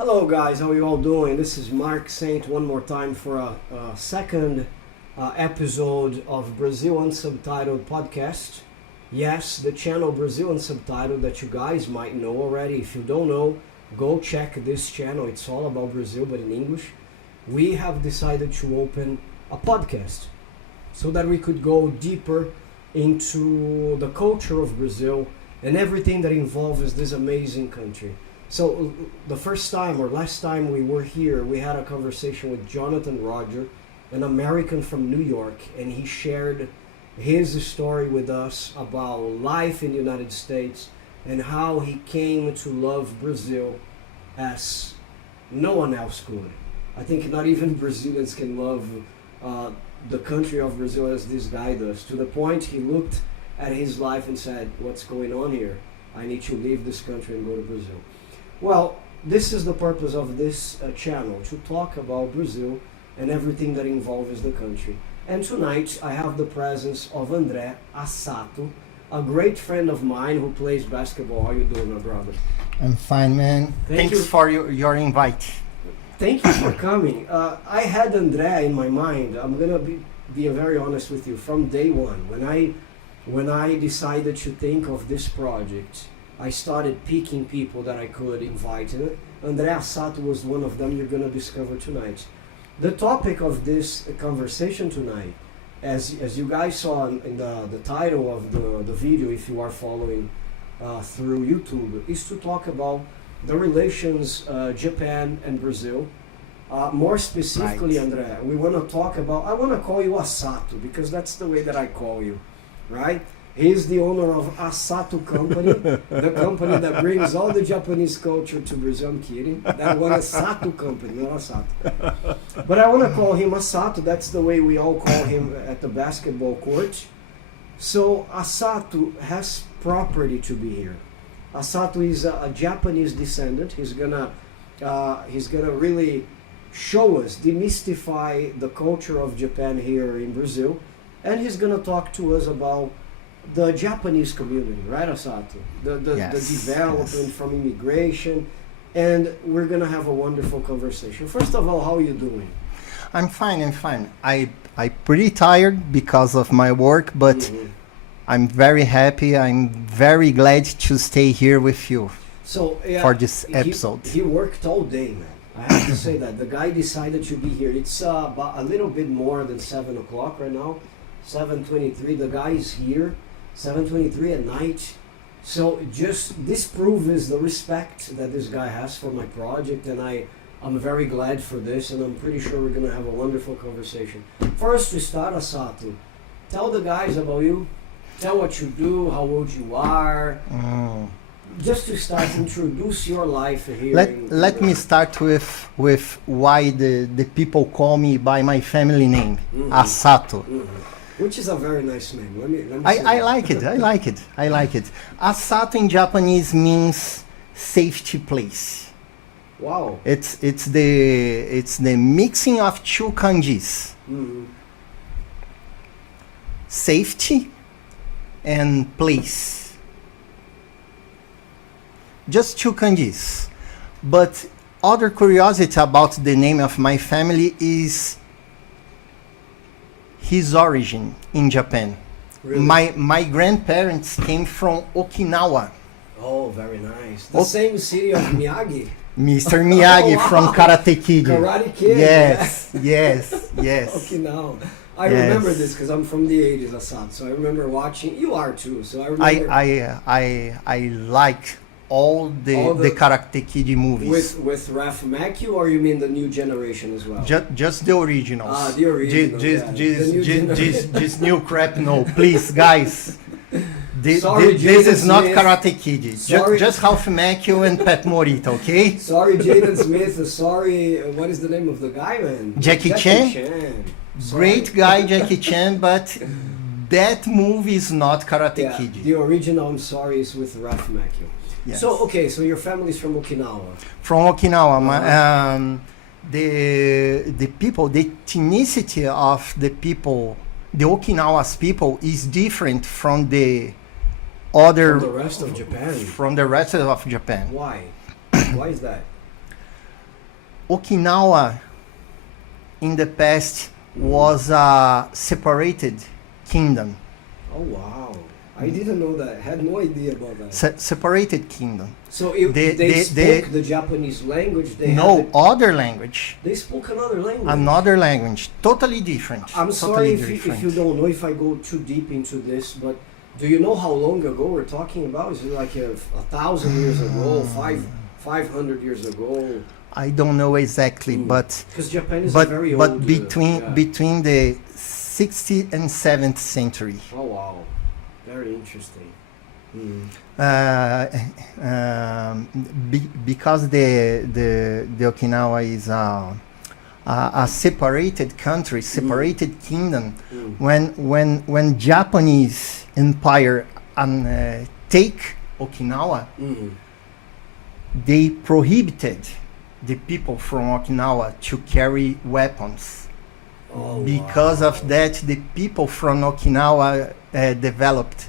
Hello guys, how are you all doing? This is Mark Saint one more time for a second episode of Brazil Unsubtitled podcast. Yes, the channel Brazil Unsubtitled that you guys might know already. If you don't know, go check this channel. It's all about Brazil but in English. We have decided to open a podcast so that we could go deeper into the culture of Brazil and everything that involves this amazing country. So the first time or last time we were here, we had a conversation with Jonathan Roger, an American from New York, and he shared his story with us about life in the United States and how he came to love Brazil as no one else could. I think not even Brazilians can love the country of Brazil as this guy does, to the point he looked at his life and said, what's going on here? I need to leave this country and go to Brazil. Well, this is the purpose of this channel, to talk about Brazil and everything that involves the country. And tonight I have the presence of André Asato, a great friend of mine who plays basketball. How you doing, my brother? I'm fine, man. Thanks for your invite. Thank you for coming. I had André in my mind. I'm going to be very honest with you. From day one, when I decided to think of this project, I started picking people that I could invite. André Asato was one of them you're going to discover tonight. The topic of this conversation tonight, as you guys saw in the title of the video, if you are following through YouTube, is to talk about the relations Japan and Brazil. More specifically, right. André, we want to talk about, I want to call you Asato because that's the way that I call you, right? He's the owner of Asato Company, the company that brings all the Japanese culture to Brazil. I'm kidding. That one Asato Company, not Asato. But I want to call him Asato. That's the way we all call him at the basketball court. So Asato has property to be here. Asato is a Japanese descendant. He's gonna really show us, demystify the culture of Japan here in Brazil, and he's gonna talk to us about the Japanese community, right, Asato? The development from immigration, and we're gonna have a wonderful conversation. First of all, how are you doing? I'm fine. I'm pretty tired because of my work, but I'm very happy. I'm very glad to stay here with you for this episode. He worked all day, man. I have to say that. The guy decided to be here. It's about a little bit more than 7 o'clock right now. 7:23. The guy is here. 7:23 at night. So just this proves the respect that this guy has for my project, and I'm very glad for this, and I'm pretty sure we're going to have a wonderful conversation. First, to start, Asato, tell the guys about you. Tell what you do, how old you are. Just to start, introduce your life here. Let me start with why the people call me by my family name, Asato. Which is a very nice name. Let me I like it. I like it. Asato in Japanese means safety place. Wow. It's the mixing of two kanjis. Safety and place. Just two kanjis. But other curiosity about the name of my family is his origin in Japan. Really? My grandparents came from Okinawa. Oh, very nice. The same city of Miyagi. Mr. Miyagi from Karate Kid. Karate Kid. Yes. Okinawa. I remember this because I'm from the 80s, Asato. So I remember watching. You are too. So I remember. I like all the Karate Kid movies. With Ralph Macchio, or you mean the new generation as well? Just the originals. The original. This new crap, no. Please, guys. This is not Karate Kid. Just Ralph Macchio and Pat Morita, okay? Sorry, Jaden Smith. Sorry, what is the name of the guy, man? Jackie Chan. Great guy, Jackie Chan, but that movie is not Karate Kid. The original, I'm sorry, is with Ralph Macchio. Yes. So, okay, so your family's from Okinawa. From Okinawa. The people, the ethnicity of the people, the Okinawa's people is different from the other... From the rest of Japan? From the rest of Japan. Why? Why is that? Okinawa in the past was a separated kingdom. Oh wow! I didn't know that. I had no idea about that. Separated kingdom. So they spoke the Japanese language. Other language. They spoke another language. Another language, totally different. I'm sorry if you don't know if I go too deep into this, but do you know how long ago we're talking about? Is it like 1,000 years ago, 500 years ago? I don't know exactly, but because Japan is very old. But between the 16th and 7th century. Oh wow, very interesting. Because the Okinawa is a separated country, separated kingdom. When Japanese empire take Okinawa, they prohibited the people from Okinawa to carry weapons. Oh, because of that, the people from Okinawa developed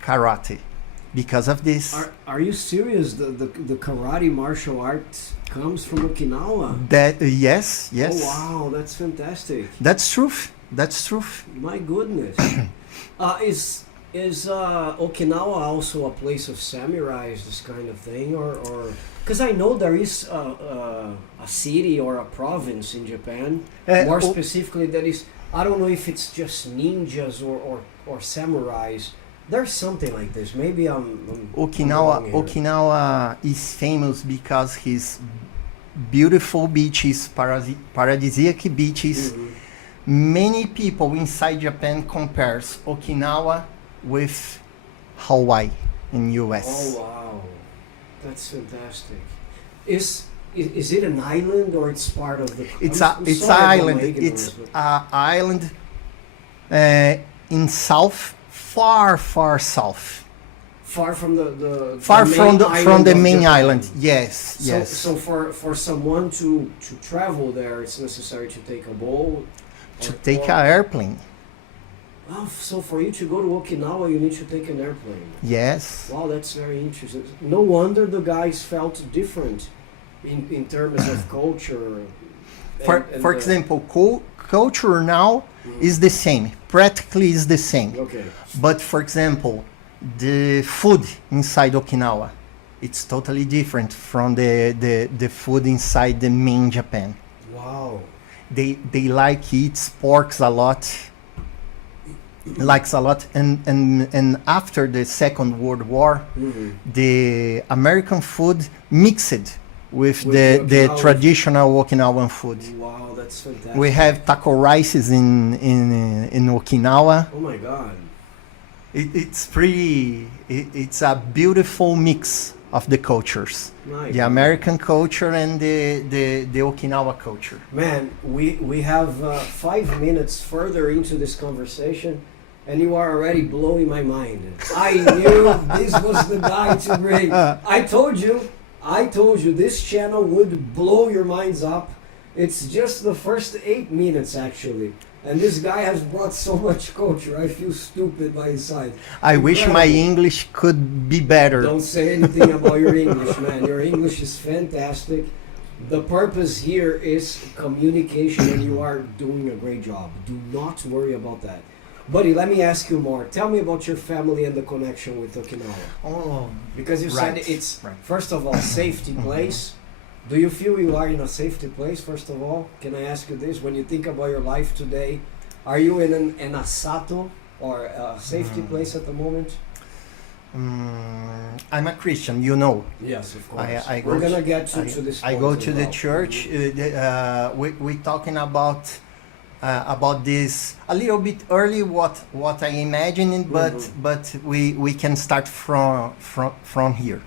karate. Because of this. Are you serious? The karate martial art comes from Okinawa? Yes. Oh wow, that's fantastic. That's truth. That's truth. My goodness. Is Okinawa also a place of samurais, this kind of thing, or because I know there is a city or a province in Japan, more specifically that is, I don't know if it's just ninjas or samurais. There's something like this. Maybe I'm Okinawa is famous because his beautiful beaches, paradisiac beaches. Many people inside Japan compares Okinawa with Hawaii in US. Oh wow, that's fantastic. Is it an island or it's part of the? It's an island. It's an island in south, far south. Far from the main island. Yes. So for someone to travel there, it's necessary to take a boat. To take an airplane. Wow, so for you to go to Okinawa, you need to take an airplane. Yes. Wow, that's very interesting. No wonder the guys felt different in terms of culture. For example, culture now is the same. Practically is the same. Okay. But for example, the food inside Okinawa, it's totally different from the food inside the main Japan. Wow. They like eat porks a lot. Likes a lot, and after the Second World War, the American food mixed with the traditional Okinawan food. Wow, that's fantastic. We have taco rices in Okinawa. Oh my God! It's a beautiful mix of the cultures. The American culture and the Okinawa culture. Man, we have 5 minutes further into this conversation. And you are already blowing my mind. I knew this was the guy to bring. I told you this channel would blow your minds up. It's just the first 8 minutes actually. And this guy has brought so much culture. I feel stupid by his side. I wish my English could be better. Don't say anything about your English, man. Your English is fantastic. The purpose here is communication and you are doing a great job. Do not worry about that. Buddy, let me ask you more. Tell me about your family and the connection with Okinawa. Oh, because you said it's, first of all, safety place. Do you feel you are in a safety place, first of all? Can I ask you this? When you think about your life today, are you in an Asato or a safety place at the moment? I'm a Christian, you know. Yes, of course. We're going to get to this point. I go to the church. We're talking about this a little bit early what I imagined, but we can start from here.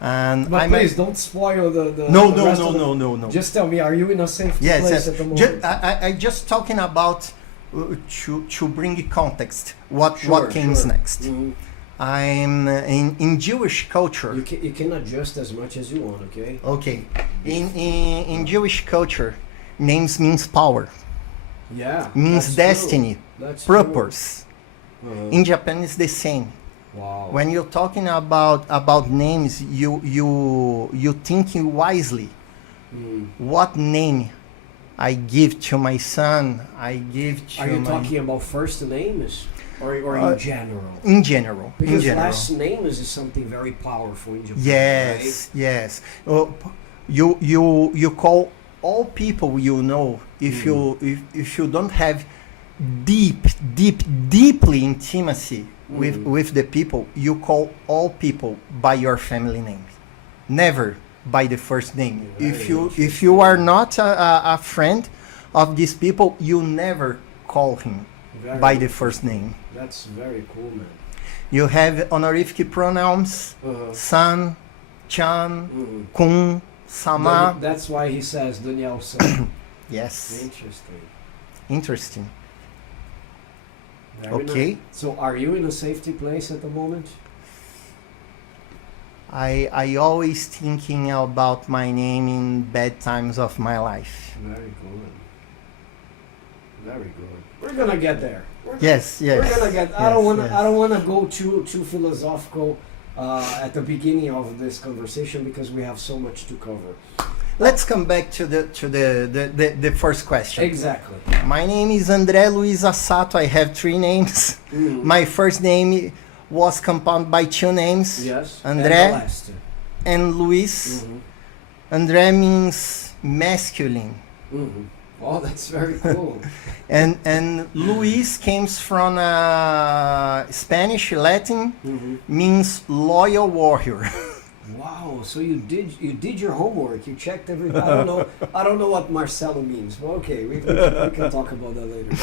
And but please don't spoil the no. Just tell me, are you in a safe place at the moment? I just talking about to bring context what came next. I'm in Jewish culture. You can adjust as much as you want, okay? Okay. In Jewish culture, names means power. Yeah. Means destiny, purpose. In Japan, it's the same. Wow. When you're talking about names, you thinking wisely. what name I give to my son, I give to Are you my... talking about first names or in general? In general. Because in general. last names is something very powerful in Japan, Yes, right? yes. You call all people you know, if you don't have deeply intimacy with the people, you call all people by your family name, never by the first name. If you are not a friend of these people, you never call him by the first name. That's very cool, man. You have honorific pronouns, san, chan, kun, sama. That's why he says Daniel-san. Yes. Interesting. Very okay. Nice. So are you in a safety place at the moment? I always thinking about my name in bad times of my life. Very good. Very good. We're gonna get there. Yes. We're gonna get. I don't wanna go too philosophical at the beginning of this conversation because we have so much to cover. Let's come back to the first question. Exactly. My name is André Luiz Asato. I have 3 names. My first name was compounded by 2 names. Yes. André and Luiz. André means masculine. Oh, that's very cool. and Luiz comes from Spanish, Latin, means loyal warrior. Wow, so you did your homework. You checked everything. I don't know what Marcelo means. Well, okay, we can talk about that later.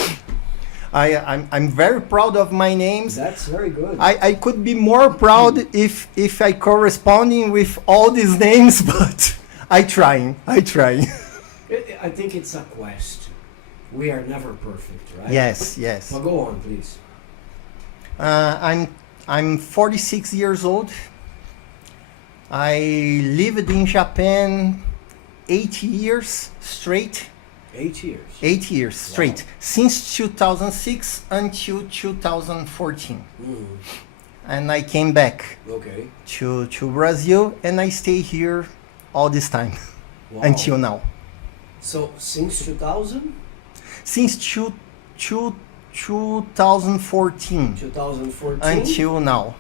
I'm very proud of my names. That's very good. I could be more proud if I corresponding with all these names, but I try. I think it's a quest. We are never perfect, right? Yes. Well, go on, please. I'm 46 years old. I lived in Japan 8 years straight. 8 years? 8 years straight. Wow. Since 2006 until 2014. And I came back to Brazil and I stay here all this time until now. So since 2000? Since 2014. 2014? Until now.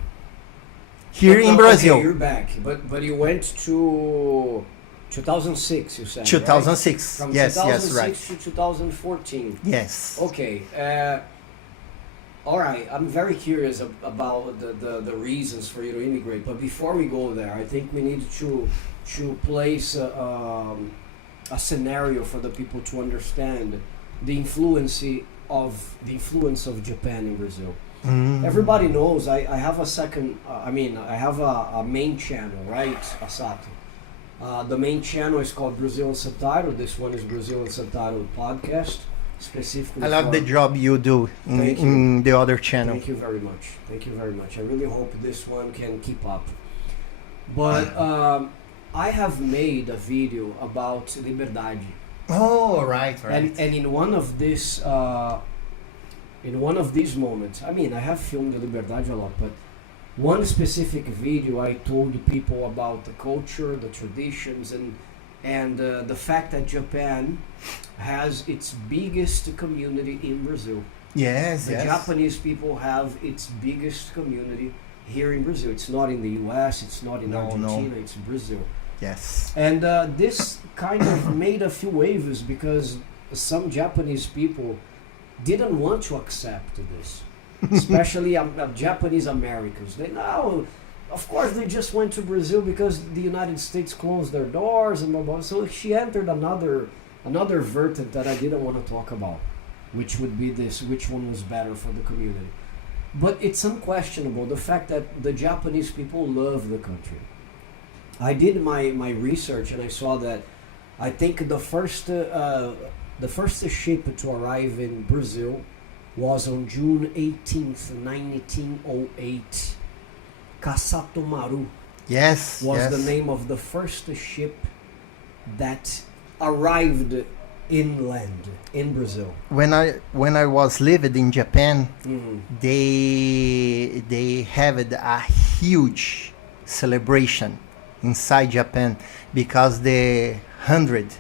Here in Brazil. Okay, you're back. But you went to 2006, you said, 2006. Right? From yes, 2006 right. to 2014. Yes. Okay. All right. I'm very curious about the reasons for you to immigrate. But before we go there, I think we need to place a scenario for the people to understand the influence of Japan in Brazil. Everybody knows I have a second. I have a main channel, right, Asato? The main channel is called Brazil Subtitled. This one is Brazil Subtitled podcast, specifically. I love the job you do in the other channel. Thank you very much. Thank you very much. I really hope this one can keep up. But I have made a video about liberdade. Oh, right. And in one of these moments, I have filmed liberdade a lot, but one specific video I told people about the culture, the traditions, and the fact that Japan has its biggest community in Brazil. Yes, the Japanese people have its biggest community here in Brazil. It's not in the US, it's not in Argentina, it's Brazil. Yes. And this kind of made a few waves because some Japanese people didn't want to accept this, especially Japanese Americans. Of course they just went to Brazil because the United States closed their doors and blah, blah. So she entered another vertent that I didn't want to talk about, which would be which one was better for the community. But it's unquestionable the fact that the Japanese people love the country. I did my research and I saw that I think the first ship to arrive in Brazil was on June 18th, 1908. Asato was the name of the first ship that arrived inland in Brazil. When I was living in Japan, they had a huge celebration inside Japan because the 100th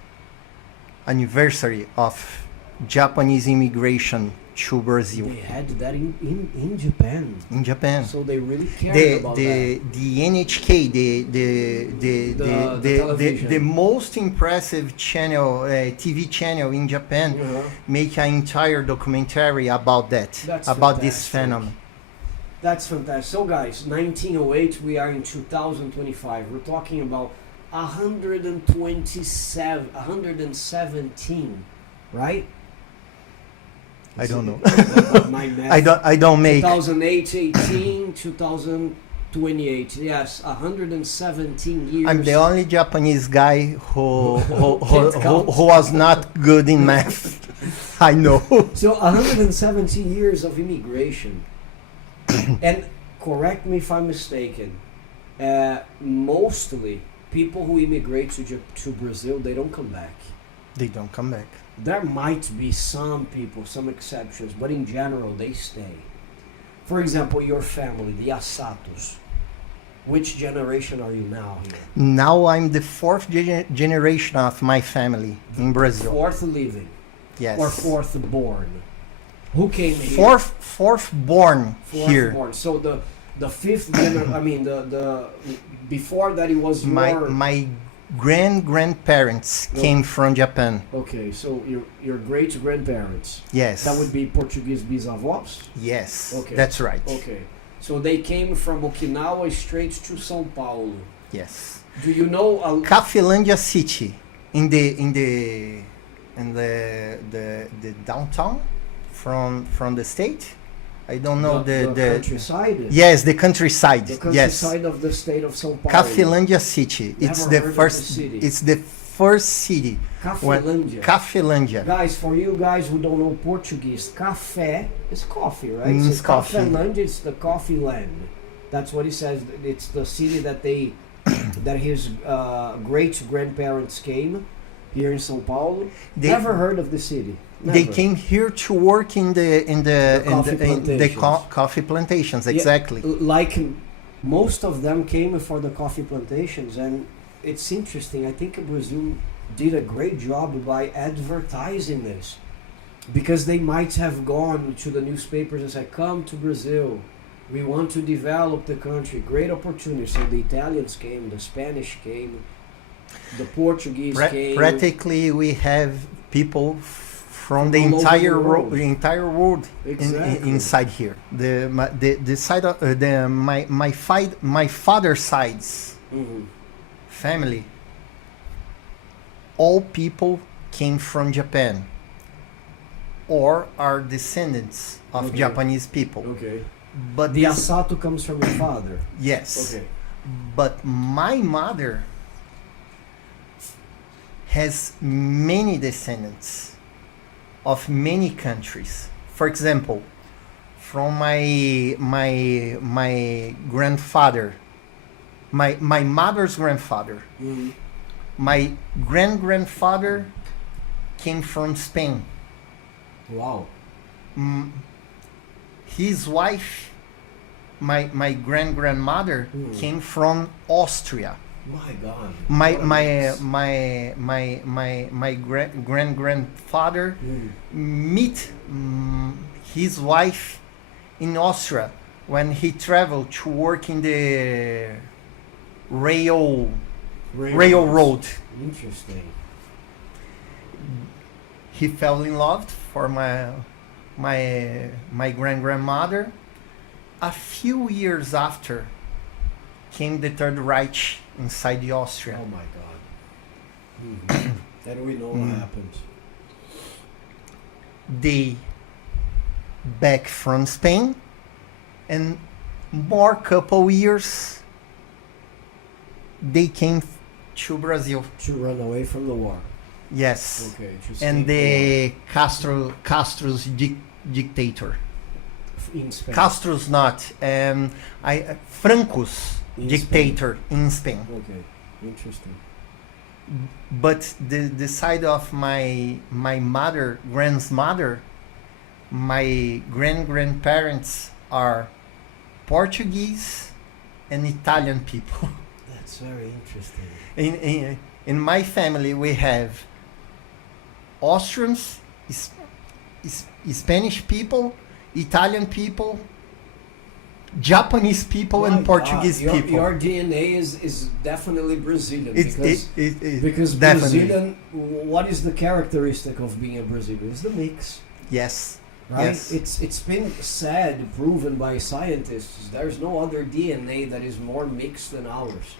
anniversary of Japanese immigration to Brazil. They had that in Japan. In Japan. So they really cared about that. The NHK, the most impressive channel, TV channel in Japan, make an entire documentary about that, about this phenomenon. That's fantastic. So guys, 1908, we are in 2025. We're talking about 117, right? I don't know. My math. I don't make 2008, 18, 2028. Yes, 117 years. I'm the only Japanese guy who was not good in math. I know. So 117 years of immigration. And correct me if I'm mistaken. Mostly people who immigrate to Brazil, they don't come back. They don't come back. There might be some people, some exceptions, but in general, they stay. For example, your family, the Asatos. Which generation are you now here? Now I'm the fourth generation of my family in Brazil. Fourth living? Yes. Or fourth born? Who came here? Fourth born here. Born. So the fifth generation, I mean, the before that it was my grandparents came from Japan. Okay, so your great grandparents. Yes. That would be Portuguese bisavós? Yes. Okay. That's right. Okay. So they came from Okinawa straight to São Paulo. Yes. Do you know Cafelândia City in the downtown from the state? I don't know the countryside. Yes, the countryside. The countryside of the state of São Paulo. Cafelândia City. It's the first. It's the first city. Cafelândia. Guys, for you guys who don't know Portuguese, café is coffee, right? It's coffee. Cafelândia is the coffee land. That's what he says. It's the city that that his great grandparents came here in São Paulo. Never heard of the city. Never. They came here to work in the coffee plantations. Exactly. Yeah, like most of them came for the coffee plantations, and it's interesting. I think Brazil did a great job by advertising this, because they might have gone to the newspapers and said, "Come to Brazil. We want to develop the country. Great opportunity." So the Italians came, the Spanish came, the Portuguese came. Practically, we have people from the entire world exactly. Inside here. The side of my father's sides family. All people came from Japan, or are descendants of Japanese people. Okay. But the Asato comes from your father. Yes. Okay. But my mother has many descendants of many countries. For example, from my grandfather, my mother's grandfather, my grandfather came from Spain. Wow. His wife, my grandmother, came from Austria. My God. My grandfather meet his wife in Austria when he traveled to work in the railroad. Interesting. He fell in love for my grandmother. A few years after came the Third Reich inside the Austria. Oh my God. Then we know what happens. They back from Spain, and more couple years they came to Brazil to run away from the war. Yes. Okay. And the Castro's dictator. In Spain. Castro's not. Franco's dictator in Spain. Okay. Interesting. But the side of my grandmother, my grandparents are Portuguese and Italian people. That's very interesting. in my family we have Austrians, Spanish people, Italian people, Japanese people, and Portuguese people. Your DNA is definitely Brazilian because definitely. Brazilian. What is the characteristic of being a Brazilian? It's the mix. Yes. Right. Yes. It's been said, proven by scientists. There's no other DNA that is more mixed than ours.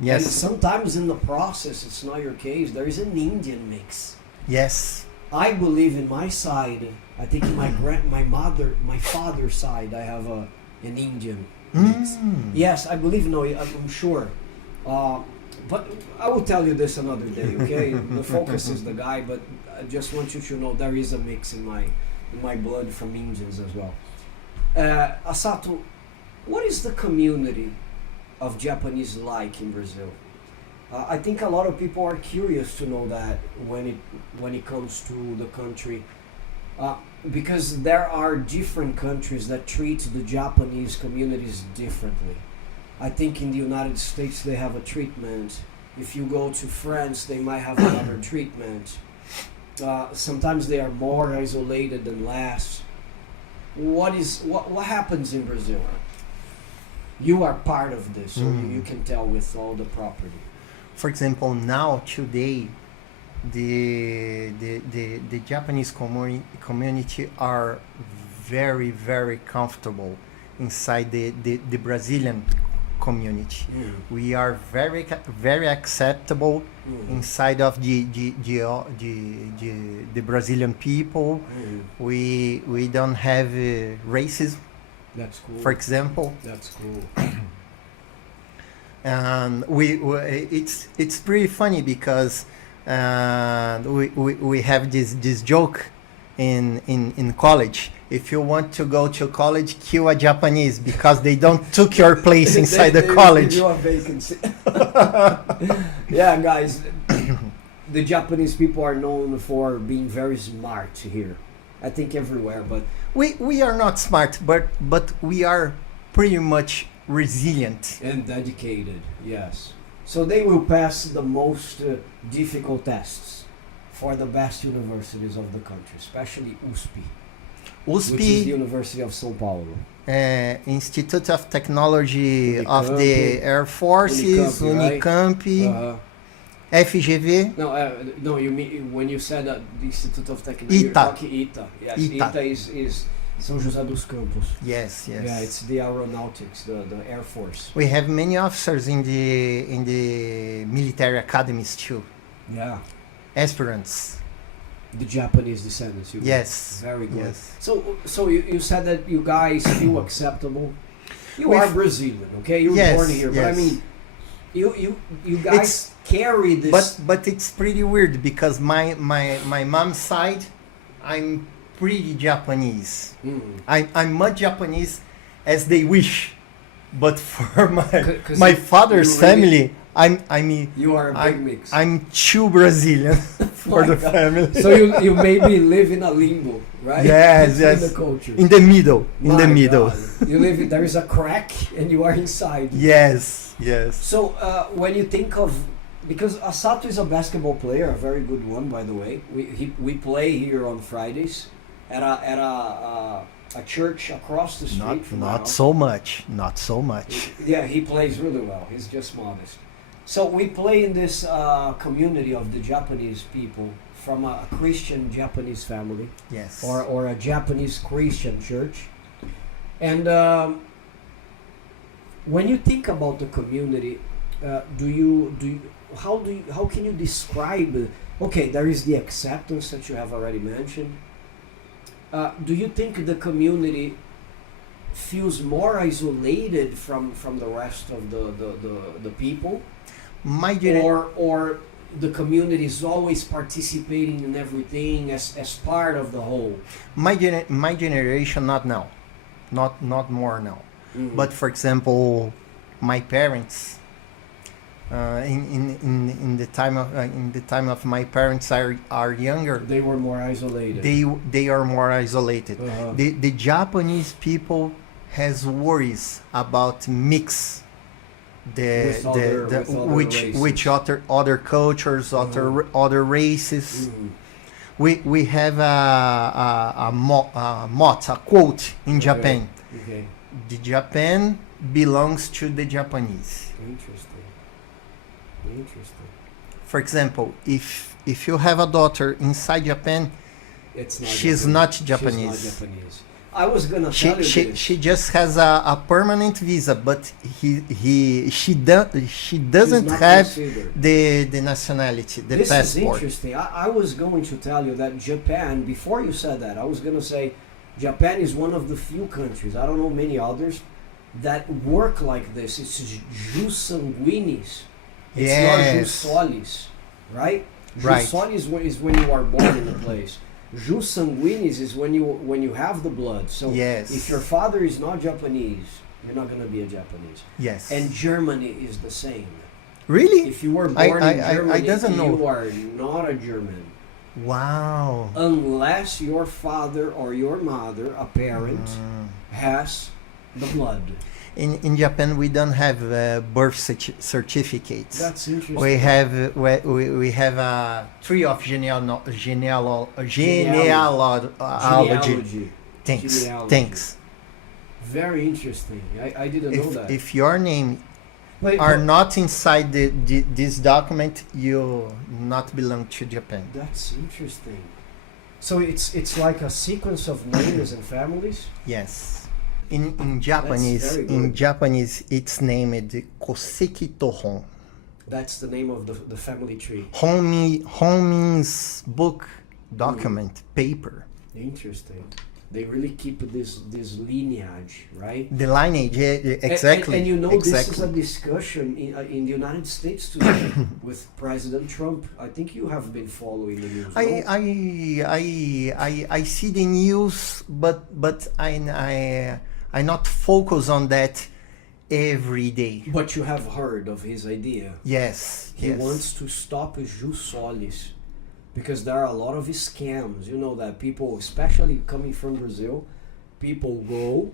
Yes. And sometimes in the process, it's not your case. There is an Indian mix. Yes. I believe in my side. I think in my father's side, I have an Indian mix. Yes, I believe. No, I'm sure. But I will tell you this another day. Okay, the focus is the guy, but I just want you to know there is a mix in my blood from Indians as well. Asato, what is the community of Japanese like in Brazil? I think a lot of people are curious to know that when it comes to the country, because there are different countries that treat the Japanese communities differently. I think in the United States they have a treatment. If you go to France, they might have another treatment. Sometimes they are more isolated than less. What happens in Brazil? You are part of this, so you can tell with all the property. For example, now today, the Japanese community are very, very comfortable inside the Brazilian community. We are very, very acceptable inside of the Brazilian people. We don't have racism. That's cool. For example. That's cool. And it's pretty funny because we have this joke in college. If you want to go to college, kill a Japanese because they don't took your place inside the college. Give you a vacancy. Yeah, guys, the Japanese people are known for being very smart here. I think everywhere, but we are not smart, but we are pretty much resilient and dedicated. Yes, so they will pass the most difficult tests for the best universities of the country, especially USP, which is the University of São Paulo. Institute of Technology Unicamp, of the Air Forces, Unicamp, right? FGV. No, you mean when you said the Institute of Technology, you're talking ITA. Yes, ITA is São José dos Campos. Yes. Yeah, it's the aeronautics, the Air Force. We have many officers in the military academies too. Yeah. Aspirants. The Japanese descendants. Yes. Very good. Yes. So you said that you guys feel acceptable. You are Brazilian, okay? You were born here, but I mean, you guys carry this. But it's pretty weird because my mom's side, I'm pretty Japanese. I'm much Japanese as they wish, but for my father's family, you are a big mix. I'm too Brazilian for the family. So you maybe live in a limbo, right? Yes. In the culture. In the middle. God. You live. There is a crack, and you are inside. Yes. So when you think of, because Asato is a basketball player, a very good one, by the way. We play here on Fridays at a church across the street. Not so much. Yeah, he plays really well. He's just modest. So we play in this community of the Japanese people from a Christian Japanese family. Yes. Or a Japanese Christian church. And when you think about the community, how can you describe? Okay, there is the acceptance that you have already mentioned. Do you think the community feels more isolated from the rest of the people? Or the community is always participating in everything as part of the whole? My generation, not now, not more now. But for example, my parents, in the time of my parents are younger. They were more isolated. They are more isolated. The Japanese people has worries about mix which other cultures, other races. We have a quote in Japan. Okay. The Japan belongs to the Japanese. Interesting. For example, if you have a daughter inside Japan, she's not Japanese. She's not Japanese. I was gonna tell you this. She just has a permanent visa, but she doesn't have the nationality, the this passport. This is interesting. I was going to tell you that Japan, before you said that, I was gonna say Japan is one of the few countries, I don't know many others, that work like this. It's jus sanguinis. It's not jus solis, right? Jus solis is when you are born in a place. Jus sanguinis is when you have the blood. So if your father is not Japanese, you're not going to be a Japanese. Yes. And Germany is the same. Really? If you were born in Germany, you are not a German. Wow. Unless your father or your mother, a parent, has the blood. In Japan, we don't have birth certificates. That's interesting. We have a tree of genealogy. Thanks. Very interesting. I didn't know that. If your name are not inside this document, you not belong to Japan. That's interesting. So it's like a sequence of names and families? Yes. In Japanese, it's named Koseki Tohon. That's the name of the family tree. Hon means book, document, paper. Interesting. They really keep this lineage, right? The lineage, exactly. And you know, this is a discussion in the United States today with President Trump. I think you have been following the news. I see the news, but I not focus on that every day. But you have heard of his idea. Yes. He wants to stop jus solis because there are a lot of scams. You know that people, especially coming from Brazil, people go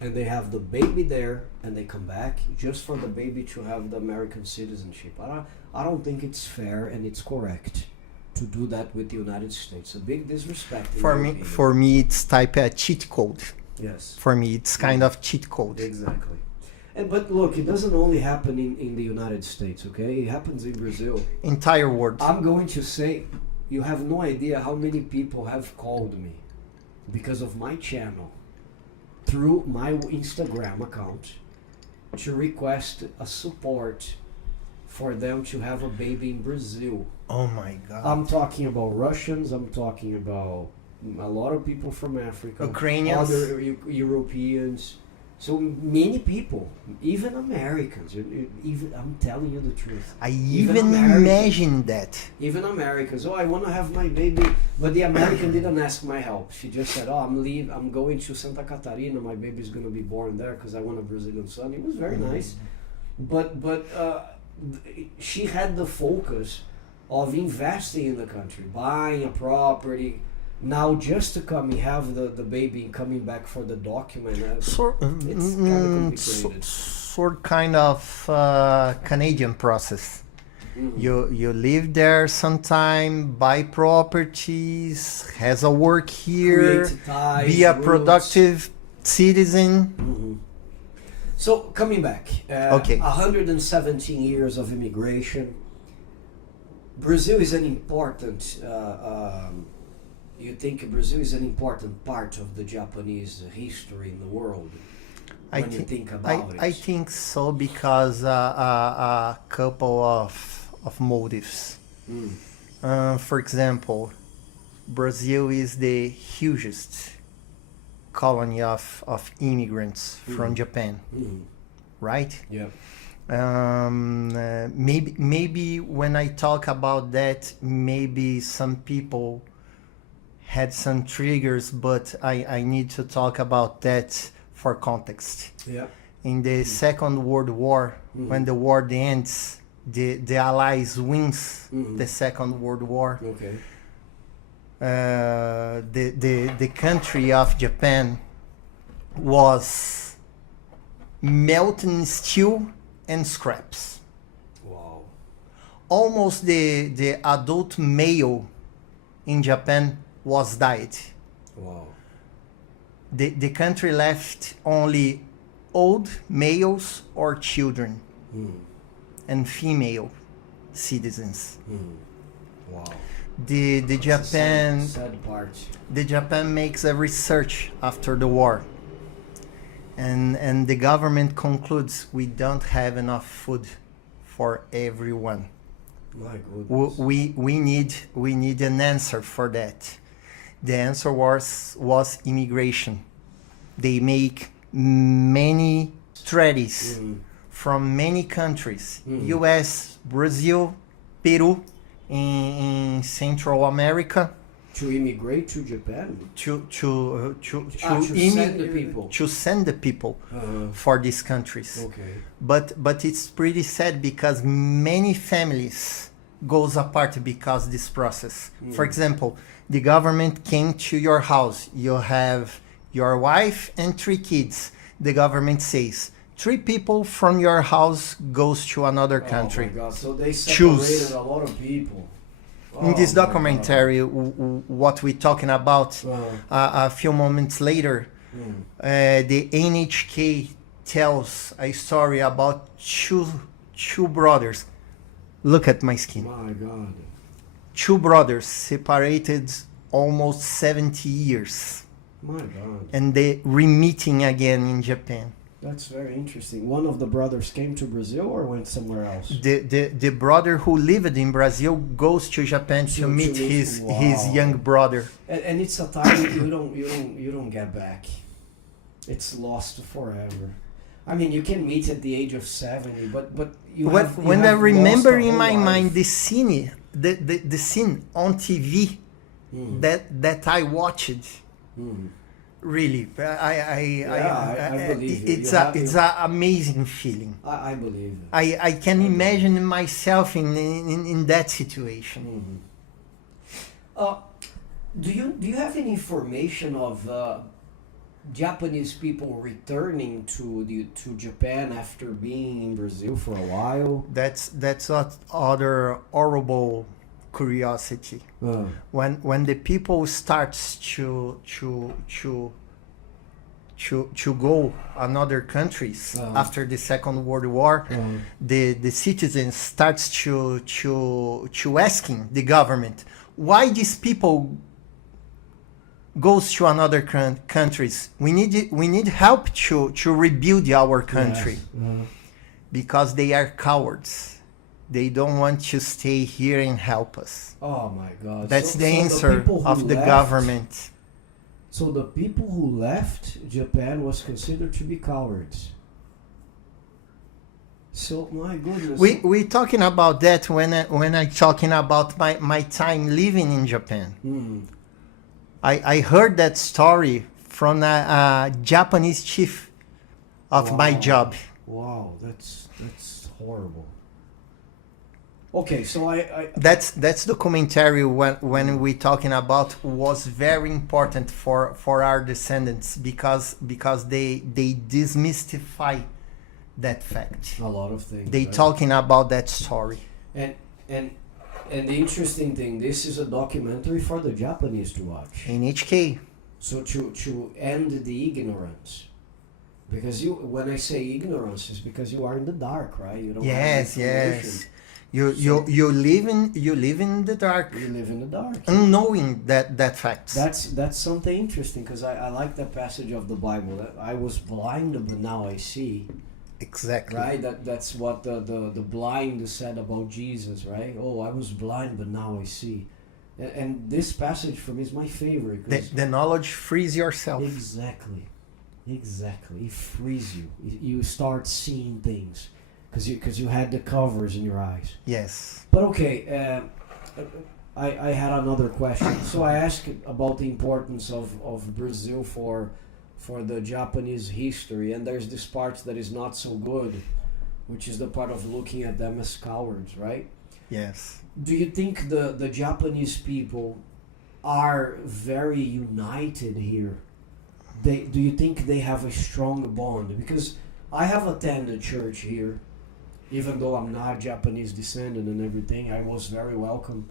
and they have the baby there and they come back just for the baby to have the American citizenship. I don't think it's fair and it's correct to do that with the United States. A big disrespect. For me, it's type a cheat code. Yes. For me, it's kind of cheat code. Exactly. But look, it doesn't only happen in the United States, okay? It happens in Brazil. Entire world. I'm going to say, you have no idea how many people have called me because of my channel through my Instagram account to request a support for them to have a baby in Brazil. Oh my God. I'm talking about Russians, I'm talking about a lot of people from Africa, Ukrainians, other Europeans, so many people, even Americans. Even I'm telling you the truth. I even imagine that. Even Americans. Oh, I want to have my baby, but the American didn't ask my help. She just said, "Oh, I'm going to Santa Catarina. My baby's going to be born there because I want a Brazilian son." It was very nice, but she had the focus of investing in the country, buying a property. Now just to come and have the baby and coming back for the document, it's kind of complicated. Kind of Canadian process. You live there sometime, buy properties, has a work here, be a productive citizen. So coming back, okay. 117 years of immigration. Brazil is an important. You think Brazil is an important part of the Japanese history in the world? When you think about it, I think so because a couple of motives. For example, Brazil is the hugest colony of immigrants from Japan, right? Yeah. Maybe when I talk about that, maybe some people had some triggers, but I need to talk about that for context. Yeah. In the Second World War, when the war ends, the Allies wins the Second World War. Okay. The country of Japan was melting steel and scraps. Wow. Almost the adult male in Japan was died. Wow. The country left only old males or children and female citizens. Wow. The Japan sad part. The Japan makes a research after the war, and the government concludes we don't have enough food for everyone. My goodness. We need an answer for that. The answer was immigration. They make many studies from many countries, U.S., Brazil, Peru, in Central America. To immigrate to Japan? To send the people. To send the people for these countries. Okay. But it's pretty sad because many families goes apart because this process. For example, the government came to your house. You have your wife and 3 kids. The government says 3 people from your house goes to another country. Oh my God! So they separated Choose. a lot of people. In this documentary, what we're talking about, a few moments later, the NHK tells a story about two brothers. Look at my skin. My God. 2 brothers separated almost 70 years. My God. And they re-meeting again in Japan. That's very interesting. One of the brothers came to Brazil or went somewhere else? The brother who lived in Brazil goes to Japan to meet his young brother. And it's a time you don't get back. It's lost forever. I mean, you can meet at the age of 70, but when I remember in my mind the scene, the scene on TV that I watched. Really, I believe you. It's an amazing feeling. I believe it. I can imagine myself in that situation. Do you have any information of Japanese people returning to Japan after being in Brazil for a while? That's other horrible curiosity. When the people starts to go another countries after the Second World War, the citizens starts to asking the government why these people goes to another countries. We need help to rebuild our country. Yes. Because they are cowards. They don't want to stay here and help us. Oh my God. That's the answer of the government. So the people who left Japan was considered to be cowards. So my goodness. We talking about that when I talking about my time living in Japan. I heard that story from a Japanese chief of my job. Wow, that's horrible. Okay, so that's the commentary when we talking about was very important for our descendants because they demystify that fact. A lot of things. They talking about that story. And the interesting thing, this is a documentary for the Japanese to watch. NHK. So to end the ignorance. Because when I say ignorance, it's because you are in the dark, right? You don't have information. You live in the dark. You live in the dark. Unknowing that fact. That's something interesting because I like that passage of the Bible that I was blind but now I see. Exactly. Right? That's what the blind said about Jesus, right? Oh, I was blind but now I see. And this passage for me is my favorite. The knowledge frees yourself. Exactly. It frees you. You start seeing things because you had the covers in your eyes. Yes. But okay, I had another question. So I asked about the importance of Brazil for the Japanese history, and there's this part that is not so good, which is the part of looking at them as cowards, right? Yes. Do you think the Japanese people are very united here? Do you think they have a strong bond? Because I have attended church here, Even though I'm not Japanese descendant and everything, I was very welcome.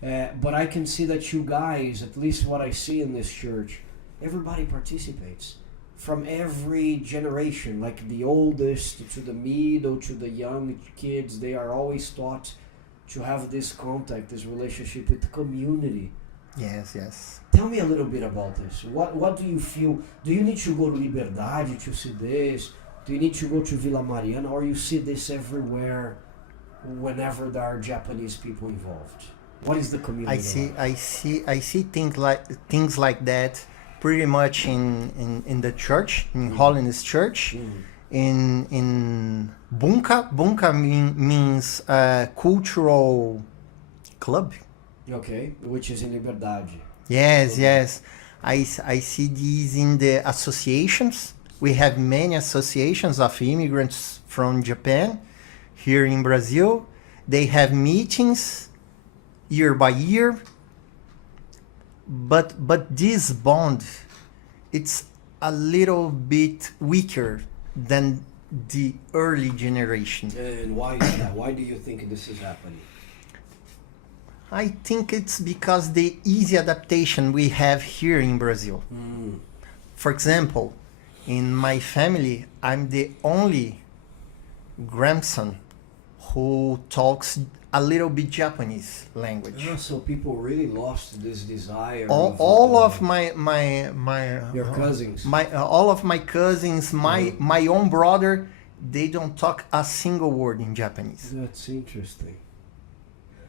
But I can see that you guys, at least what I see in this church, everybody participates. From every generation, like the oldest to the middle to the young kids, they are always taught to have this contact, this relationship with the community. Yes, yes. Tell me a little bit about this. What do you feel? Do you need to go to Liberdade to see this? Do you need to go to Vila Mariana, or you see this everywhere whenever there are Japanese people involved? What is the community like? I see things like that pretty much in the church, in Holiness Church. In Bunka means cultural club. Okay, which is in Liberdade. Yes, yes. I see these in the associations. We have many associations of immigrants from Japan here in Brazil. They have meetings year by year. But this bond, it's a little bit weaker than the early generation. And why is that? Why do you think this is happening? I think it's because the easy adaptation we have here in Brazil. For example, in my family, I'm the only grandson who talks a little bit Japanese language. So people really lost this desire. All of my your cousins. All of my cousins, my own brother, they don't talk a single word in Japanese. That's interesting.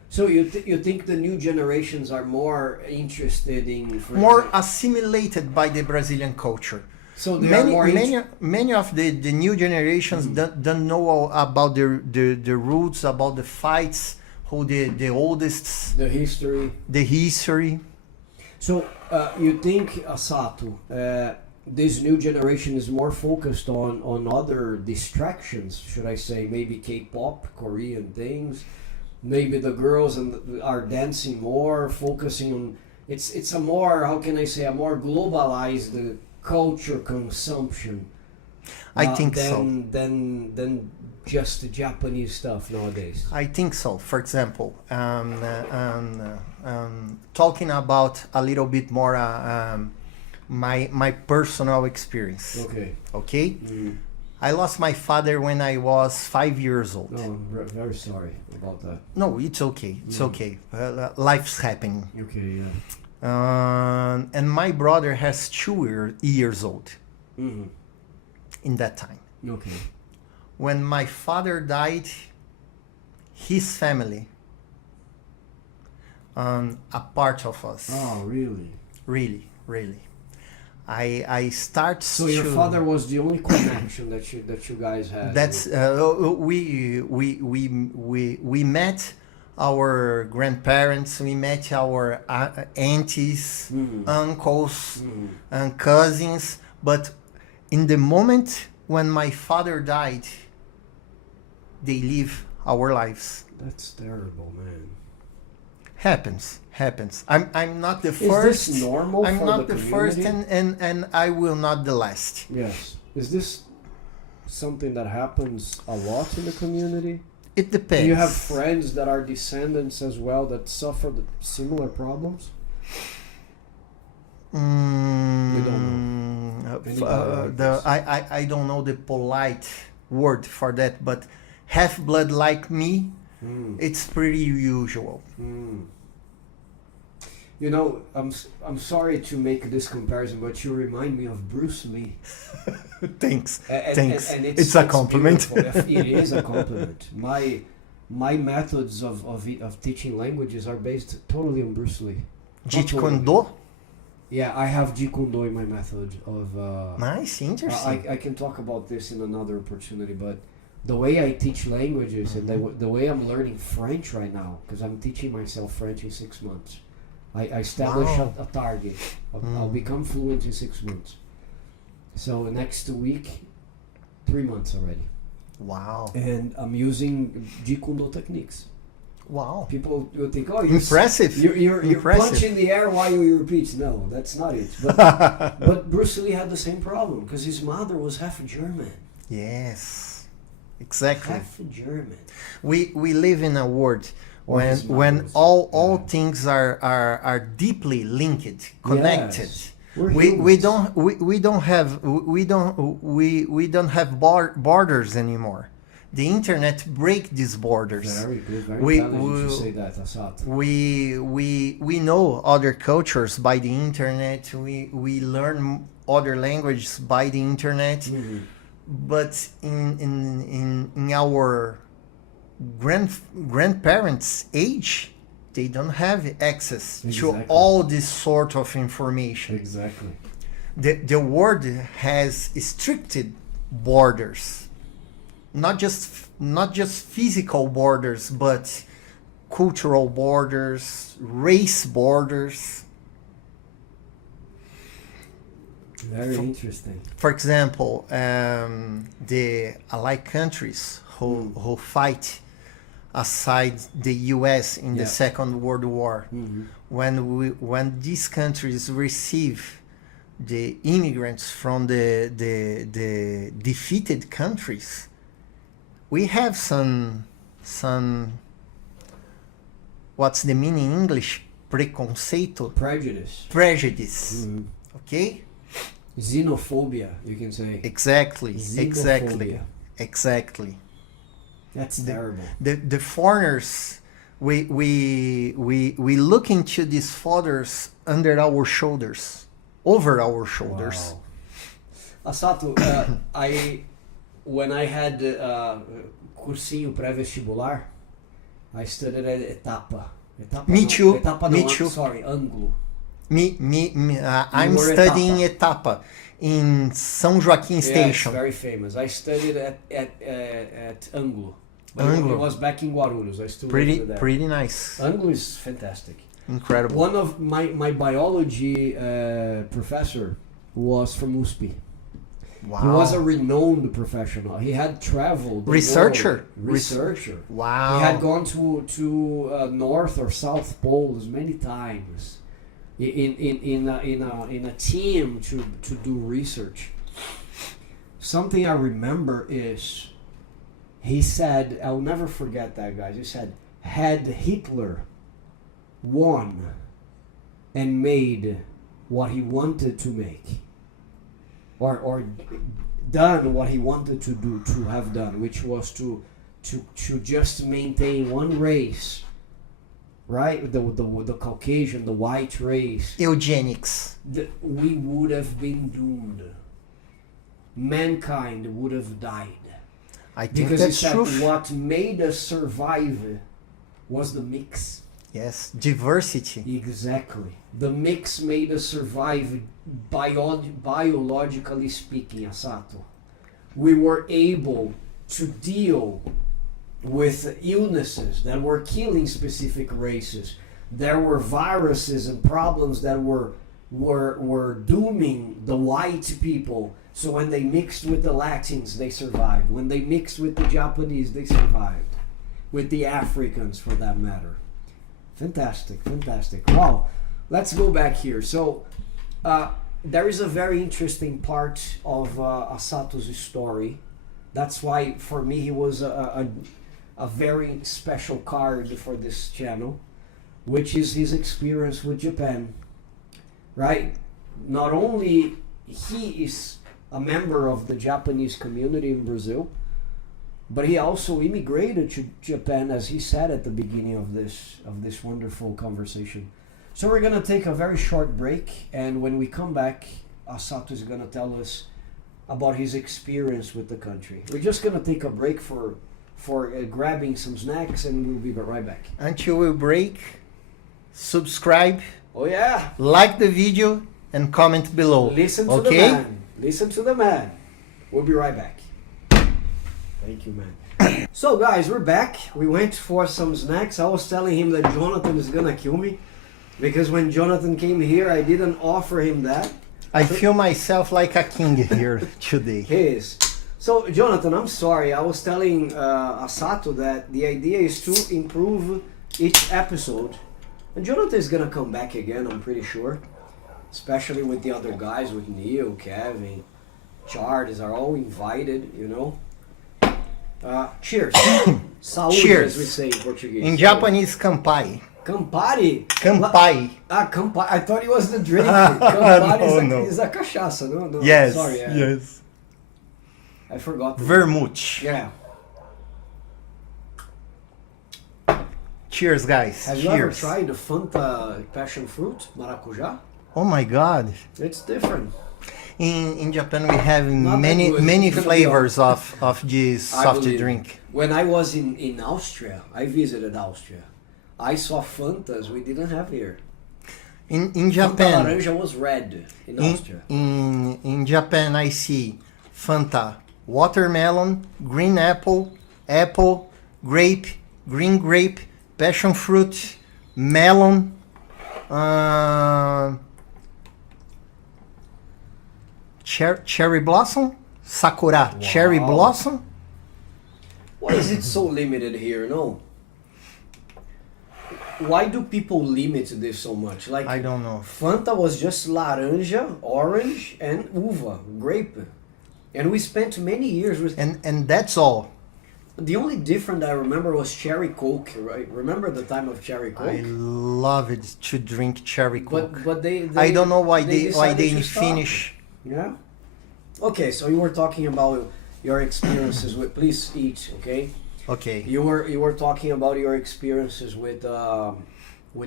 So you think the new generations are more interested in more assimilated by the Brazilian culture. So many of the new generations don't know about the roots, about the fights, who the oldest, the history. So you think, Asato, this new generation is more focused on other distractions, should I say, maybe K-pop, Korean things, maybe the girls are dancing more, focusing on it's a more, how can I say, a more globalized culture consumption. I think than just the Japanese stuff nowadays. I think so. For example, talking about a little bit more my personal experience. Okay. Mm-hmm. I lost my father when I was 5 years old. Oh, I'm very sorry about that. No, it's okay. It's okay. Life's happening. Okay, yeah. And my brother has 2 years old in that time. Okay. When my father died, his family, a part of us. Oh, really? Really, really. I start. So your father was the only connection that you guys had. That's we met our grandparents, we met our aunties, uncles, and cousins. But in the moment when my father died, they leave our lives. That's terrible, man. Happens. I'm not the first. Is this normal? I'm for not the first, and I will not the last. Yes. Is this something that happens a lot in the community? It depends. Do you have friends that are descendants as well that suffer similar problems? You don't know. I don't know the polite word for that, but half blood like me, it's pretty usual. You know, I'm sorry to make this comparison, but you remind me of Bruce Lee. Thanks. Thanks. And it's a compliment. It is a compliment. My methods of teaching languages are based totally on Bruce Lee. Jeet Kune Do? Yeah, I have Jeet Kune Do in my method of. Nice, interesting. I can talk about this in another opportunity, but the way I teach languages and the way I'm learning French right now, because I'm teaching myself French in 6 months. I established a target. I'll become fluent in 6 months. So next week, 3 months already. Wow. And I'm using Jeet Kune Do techniques. Wow. People will think, oh, impressive. You're impressive. punching the air while you repeat. No, that's not it. But Bruce Lee had the same problem because his mother was half German. Yes. Exactly. Half German. We live in a world when all things are deeply linked, connected. Yes. We don't have borders anymore. The internet break these borders. Very good, very intelligent to say that, Asato. We know other cultures by the internet. We learn other languages by the internet. Mm-hmm. But in our grandparents' age, they don't have access to all this sort of information. Exactly. The world has restricted borders, not just physical borders, but cultural borders, race borders. Very interesting. For example, the Allied countries who fight aside the U.S. in the Second World War, when these countries receive the immigrants from the defeated countries, we have some what's the meaning in English? Preconceito? Prejudice. Mm-hmm. Okay? Xenophobia, you can say. Exactly. Xenophobia. Exactly. That's terrible. The foreigners, we look into these fathers under our shoulders, over our shoulders. Wow. Asato, when I had cursinho pré-vestibular, I studied at Etapa. Me too. Etapa Me no, too. Sorry, Ângulo. I'm studying Etapa in São Joaquim Station. Yes, very famous. I studied at Ângulo. But Ângulo. it was back in Guarulhos. I still remember that. Pretty nice. Ângulo is fantastic. Incredible. One of my biology professor was from USP. Wow. He was a renowned professional. He had traveled. Researcher. He Wow. had gone to North or South Poles many times in a team to do research. Something I remember is he said, I'll never forget that, guys. He said, had Hitler won and made what he wanted to make, or done what he wanted to have done, which was to just maintain one race, right? The Caucasian, the white race. Eugenics. We would have been doomed. Mankind would have died. I think Because that's he said true. what made us survive was the mix. Yes, diversity. Exactly. The mix made us survive biologically speaking, Asato. We were able to deal with illnesses that were killing specific races. There were viruses and problems that were dooming the white people. So when they mixed with the Latins, they survived. When they mixed with the Japanese, they survived. With the Africans, for that matter. Fantastic, fantastic. Wow. Let's go back here. So, there is a very interesting part of Asato's story. That's why, for me, he was a very special card for this channel, which is his experience with Japan. Right? Not only he is a member of the Japanese community in Brazil, but he also immigrated to Japan, as he said at the beginning of this wonderful conversation. So we're gonna take a very short break, and when we come back, Asato is gonna tell us about his experience with the country. We're just gonna take a break for grabbing some snacks, and we'll be right back. Until we break, subscribe. Oh yeah! Like the video and comment below. Listen to the man. Listen to the man. We'll be right back. Thank you, man. So guys, we're back. We went for some snacks. I was telling him that Jonathan is gonna kill me, because when Jonathan came here, I didn't offer him that. I feel myself like a king here today. He is. So Jonathan, I'm sorry. I was telling Asato that the idea is to improve each episode. And Jonathan is gonna come back again, I'm pretty sure. Especially with the other guys, with Neil, Kevin, Charles, are all invited, you know. Cheers. Saúde, Cheers. as we say in Portuguese. In Japanese, Kampai. Campari? Kampai. Campari. I thought it was the drink. Campari No. is a cachaça, no? Yes, Sorry, yes. I forgot. Vermouth. Yeah. Cheers, guys. Have you ever Cheers. tried the Fanta passion fruit, maracujá? Oh my God. It's different. In Japan, we have Not many that good, many to be flavors of this I soft believe. drink. When I was in Austria, I visited Austria. I saw Fantas we didn't have here. In Fanta Japan, laranja was red in Austria. in Japan, I see Fanta, watermelon, green apple, apple, grape, green grape, passion fruit, melon, cherry blossom, sakura, cherry Wow. blossom. Why is it so limited here? No. Why do people limit this so much? Like I don't know. Fanta was just laranja, orange, and uva, grape, and we spent many years with. And that's all. The only different I remember was cherry coke, right? Remember the time of cherry coke? I love it to drink cherry coke. But they I don't know why they decided to didn't stop. finish. Yeah. Okay, so you were talking about your experiences with. Please eat, okay? Okay. You were talking about your experiences with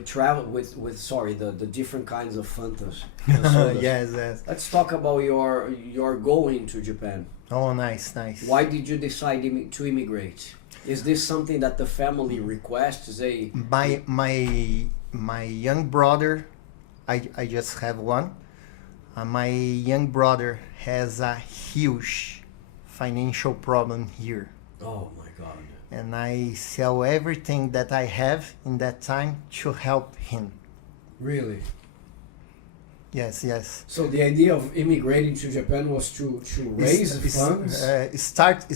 travel with sorry the different kinds of Fantas. the sodas. Yes. Let's talk about your going to Japan. Oh, nice. Why did you decide to immigrate? Is this something that the family requests? My young brother, I just have one. My young brother has a huge financial problem here. Oh my God. And I sell everything that I have in that time to help him. Really? Yes. So the idea of immigrating to Japan was to raise funds? Start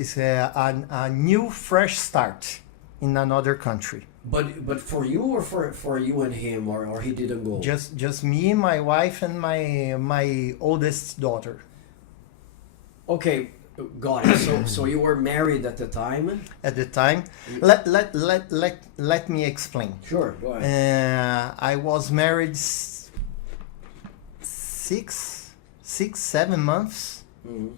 is a new fresh start in another country. But for you or for you and him or he didn't go? Just me, my wife, and my oldest daughter. Okay, got it. So you were married at the time? At the time, let me explain. Sure, go ahead. I was married 7 months Mhm.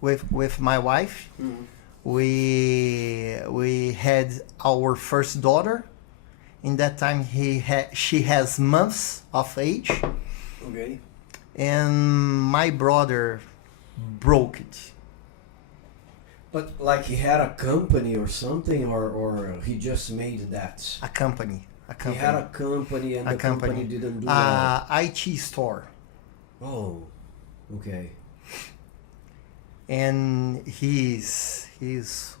with my wife. Mhm. We had our first daughter. In that time, she has months of age, Okay. and my brother broke it. But like he had a company or something, or he just made that? A company. He had a company and the company didn't do well. IT store. Oh, okay. And he's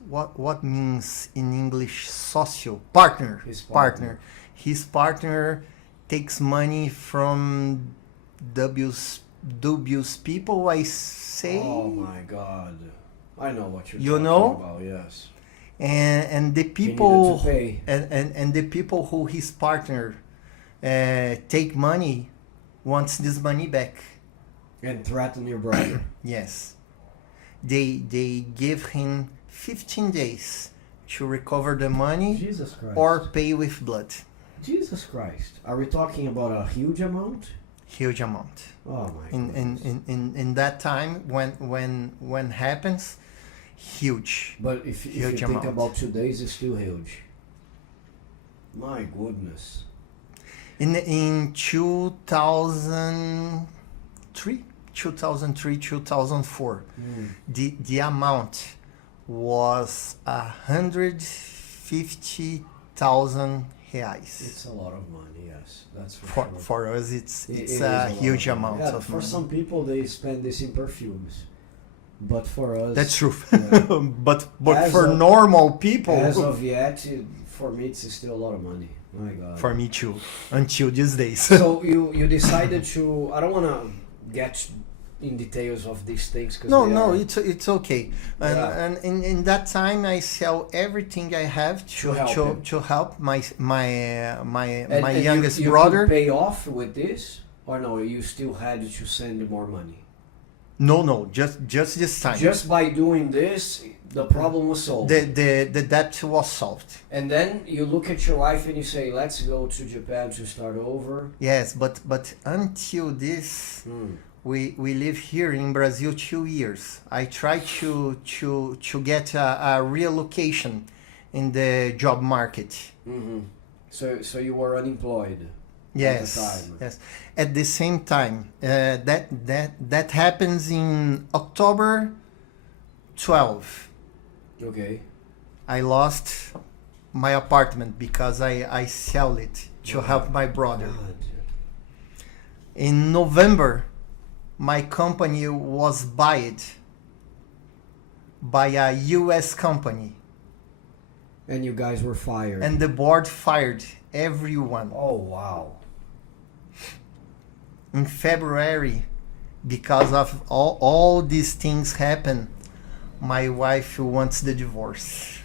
what means in English socio partner. His partner. His partner takes money from dubious people, I say. Oh my God. I know what you're You talking know? about, yes. And the He people needed to pay. and the people who his partner take money wants this money back. And threaten your brother. Yes. They give him 15 days to recover the money Jesus Christ. or pay with blood. Jesus Christ. Are we talking about a huge amount? Huge amount. Oh my goodness. In that time when happens, huge. But if you Huge think amount. about today's, it's still huge. My goodness. In 2003, 2004, the amount was 150,000 reais. It's a lot of money, yes. That's for sure. For us, it's It is a huge lot of amount money. Yeah, of for money. some people, they spend this in perfumes. But for us... That's true. Yeah. but As for of- normal people, As of yet, for me, it's still a lot of money. My God. for me too, until these days. So you decided to... I don't want to get in details of these things. Cause No, it's okay. Yeah. And in that time, I sell everything I have To help him. help my And youngest you brother. could pay off with this? Or no, you still had to send more money? No, just this time. Just by doing this, the problem was solved. The debt was solved. And then you look at your wife and you say, let's go to Japan to start over. Yes, but until this, we live here in Brazil 2 years. I try to get a relocation in the job market. Mm-hmm. So you were unemployed. Yes, at the time. yes. At the same time, that happens in October 12. Okay. I lost my apartment because I sell it to help my brother. God. In November, my company was bought by a US company. And you guys were fired. And the board fired everyone. Oh, wow. In February, because of all these things happen, my wife wants the divorce.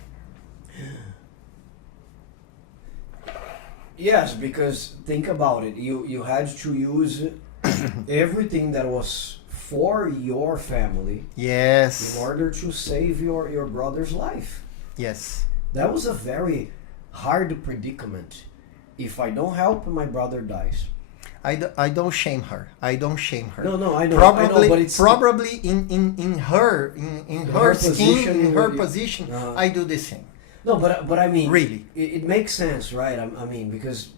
Yes, because think about it. You had to use everything that was for your family. Yes. In order to save your brother's life. Yes. That was a very hard predicament. If I don't help, my brother dies. I don't shame her. I don't shame her. No, I know. Probably, I know, but it's probably in her position, in her position, I do the same. No, but I mean, really, it makes sense, right? I mean, because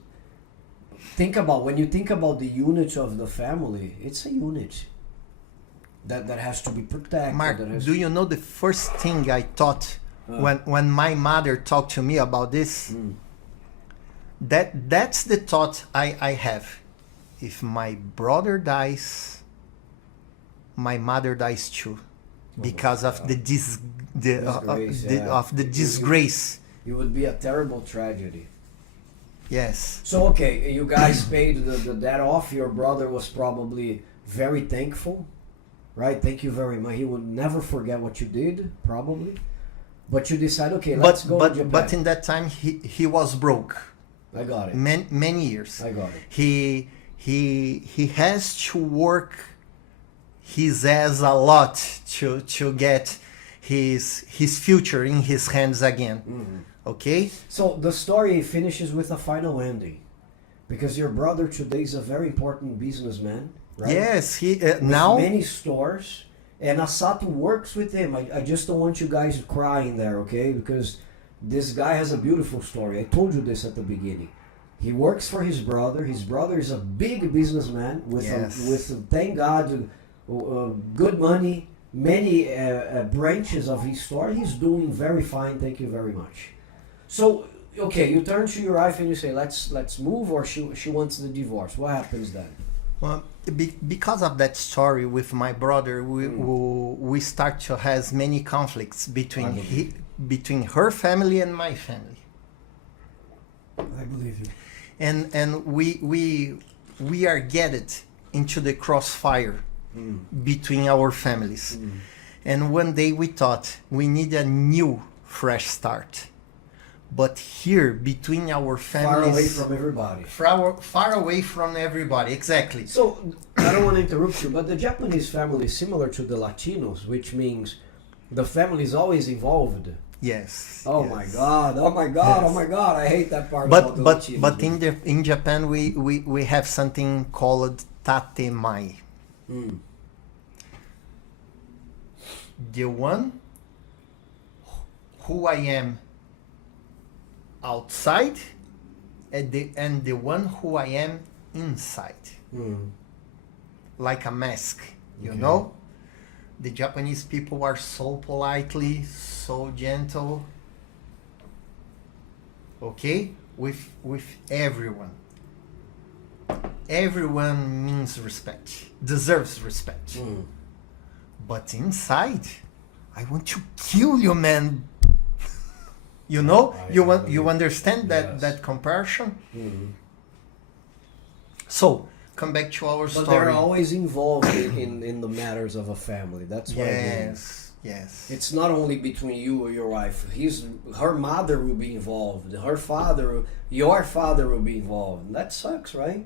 when you think about the unit of the family, it's a unit that has to be protected. Mark, do you know the first thing I thought when my mother talked to me about this? That's the thought I have. If my brother dies, my mother dies too, because of the disgrace. It would be a terrible tragedy. Yes. So okay, you guys paid the debt off. Your brother was probably very thankful, right? Thank you very much. He would never forget what you did, probably. But you decide, okay, let's go to Japan. But in that time, he was broke. I got it. Many years. I got it. He has to work his ass a lot to get his future in his hands again. Mm-hmm. Okay? So the story finishes with a final ending, because your brother today is a very important businessman, right? Yes, he with now many stores, and Asato works with him. I just don't want you guys crying there, okay? Because this guy has a beautiful story. I told you this at the beginning. He works for his brother. His brother is a big businessman with thank God, good money, many branches of his store. He's doing very fine. Thank you very much. So, okay, you turn to your wife and you say, let's move, or she wants the divorce. What happens then? Well, because of that story with my brother, we start to have many conflicts between her family and my family. I believe you. And we are getting into the crossfire between our families. And one day we thought we need a new fresh start. But here between our families, far away from everybody. Far away from everybody, exactly. So I don't want to interrupt you, but the Japanese family is similar to the Latinos, which means the family is always involved. Yes. Oh yes. my God! Oh my God! Yes. Oh my God! I hate that part about the Latinos. But in Japan we have something called tatemai. The one who I am outside, and the one who I am inside, like a mask, you know. The Japanese people are so politely, so gentle, okay, with everyone. Everyone means respect, deserves respect. But inside, I want to kill you, man. You know, you understand that comparison? So, come back to our story. But they're always involved in the matters of a family. That's what I mean. Yes. It's not only between you or your wife. Her mother will be involved. Her father, your father will be involved. That sucks, right?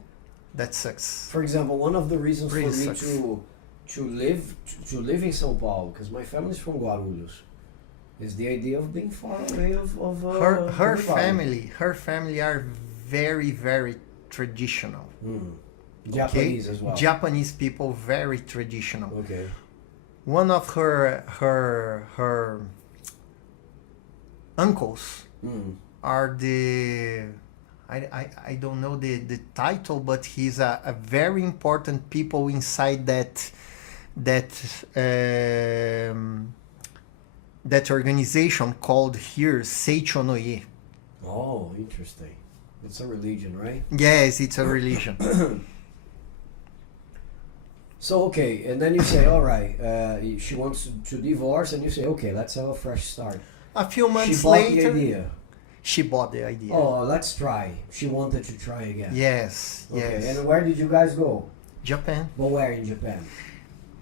That sucks. For example, one of the reasons Really for me sucks. to live in São Paulo, because my family's from Guarulhos, is the idea of being far away of her everybody. family are very, very traditional. Japanese as well. Japanese people, very traditional. Okay. One of her uncles are the I don't know the title, but he's a very important people inside that organization called here Seichonoye. Oh, interesting. It's a religion, right? Yes, it's a religion. So, okay, and then you say, all right, she wants to divorce, and you say, okay, let's have a fresh start. A few months she bought later, the idea. she bought the idea. Oh, let's try. She wanted to try again. Yes, Okay, yes. and where did you guys go? Japan. But where in Japan?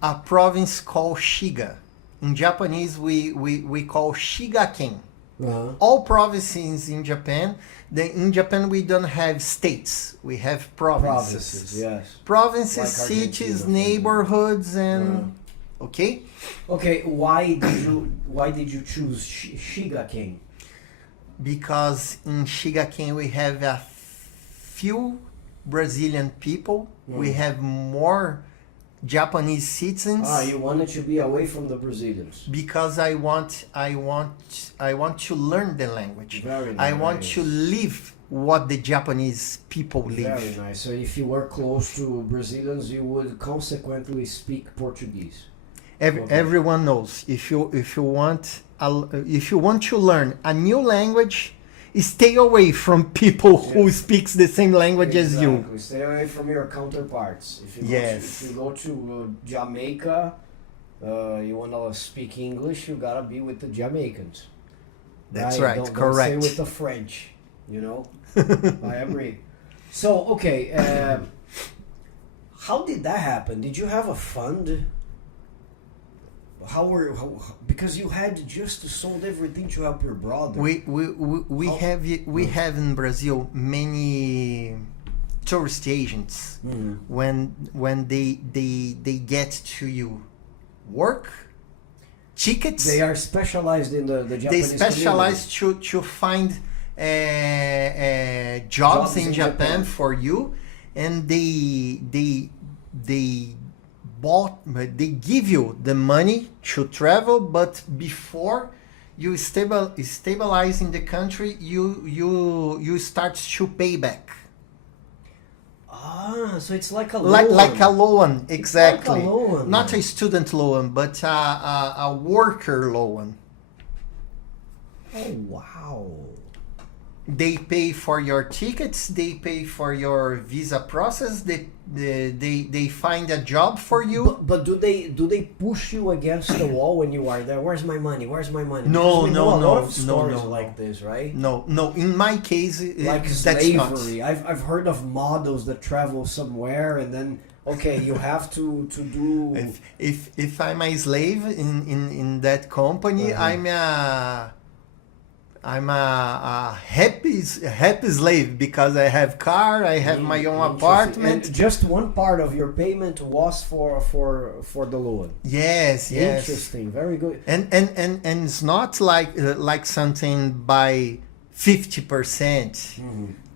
A province called Shiga. In Japanese, we call Shigaken. Uh-huh. All provinces in Japan. In Japan, we don't have states. We have provinces. Yes. Provinces, Like cities, Argentina, neighborhoods, and okay. Okay, why did you choose Shigaken? Because in Shigaken we have a few Brazilian people. We have more Japanese citizens. You wanted to be away from the Brazilians. Because I want to learn the language. Very I want nice. to live what the Japanese people live. Very nice. So if you were close to Brazilians, you would consequently speak Portuguese. Everyone knows if you want to learn a new language, stay away from people who speaks the same language as you. Stay away from your counterparts. If you go to Jamaica, you want to speak English, you gotta be with the Jamaicans. That's right. Don't Correct. stay with the French. You know, I agree. So okay, how did that happen? Did you have a fund? Because you had just sold everything to help your brother. We have in Brazil many tourist agents. When they get to you work tickets. They are specialized in the Japanese. They specialize to find jobs in Japan for you, and they give you the money to travel, but before you stabilize in the country, you start to pay back. So it's like a loan. Like a loan, exactly. Like a loan. Not a student loan, but a worker loan. Oh wow. They pay for your tickets, they pay for your visa process, they find a job for you. But do they push you against the wall when you are there? Where's my money? Where's my money? No, a lot of stories no. like this, right? No. In my case, Like that's slavery. not. I've heard of models that travel somewhere and then you have to do. If I'm a slave in that company, I'm a happy slave because I have car, I have my own apartment. And just one part of your payment was for the loan. Yes. Interesting, very good. And it's not like something by 50%,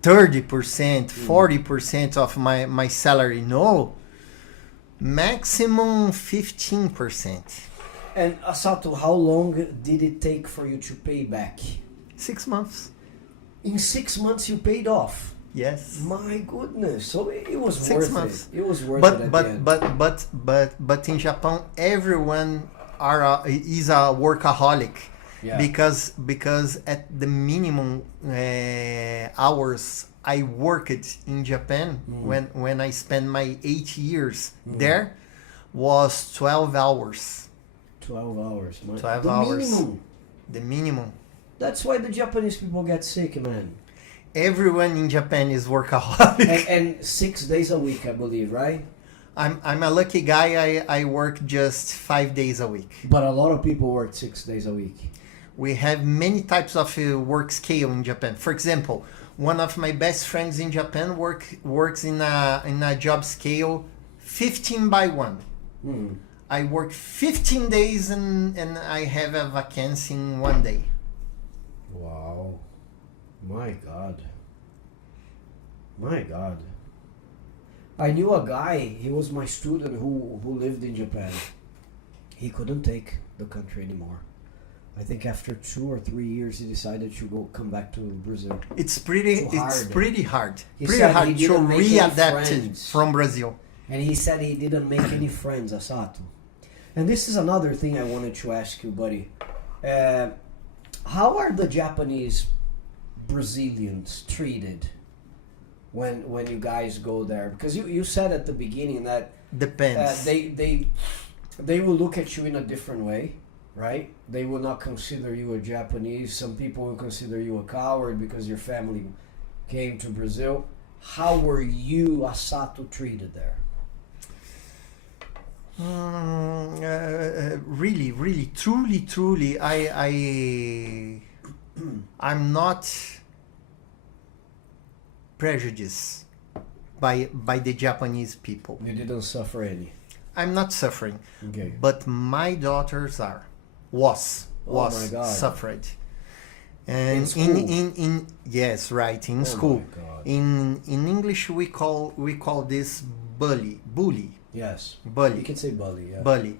30%, 40% of my salary. No, maximum 15%. And Asato, how long did it take for you to pay back? 6 months. In 6 months you paid off. Yes. My goodness. So it was 6 worth months. it. It was worth it. But in Japan everyone is a workaholic. Yeah. Because at the minimum hours I worked in Japan when I spent my 8 years there was 12 hours. 12 hours. 12 the hours. Minimum. The minimum. That's why the Japanese people get sick, man. Everyone in Japan is workaholic. And 6 days a week, I believe, right? I'm a lucky guy. I work just 5 days a week. But a lot of people work 6 days a week. We have many types of work scale in Japan. For example, one of my best friends in Japan works in a job scale 15 by 1. Mm. I work 15 days and I have a vacancy in 1 day. Wow. My God. My God. I knew a guy, he was my student who lived in Japan. He couldn't take the country anymore. I think after 2 or 3 years he decided to come back to Brazil. It's pretty hard. He pretty said hard he to didn't make any readapt friends. from Brazil. And he said he didn't make any friends, Asato. And this is another thing I wanted to ask you, buddy. How are the Japanese Brazilians treated when you guys go there? Because you said at the beginning that Depends. they will look at you in a different way, right? They will not consider you a Japanese. Some people will consider you a coward because your family came to Brazil. How were you, Asato, treated there? Really, truly, I'm not prejudiced by the Japanese people. You didn't suffer any. I'm not suffering, Okay. but my daughters was Oh my God. suffered. And In school? in yes, right, in Oh school. my God. In English we call this bully. Yes. Bully. You can say bully, yeah. Bully.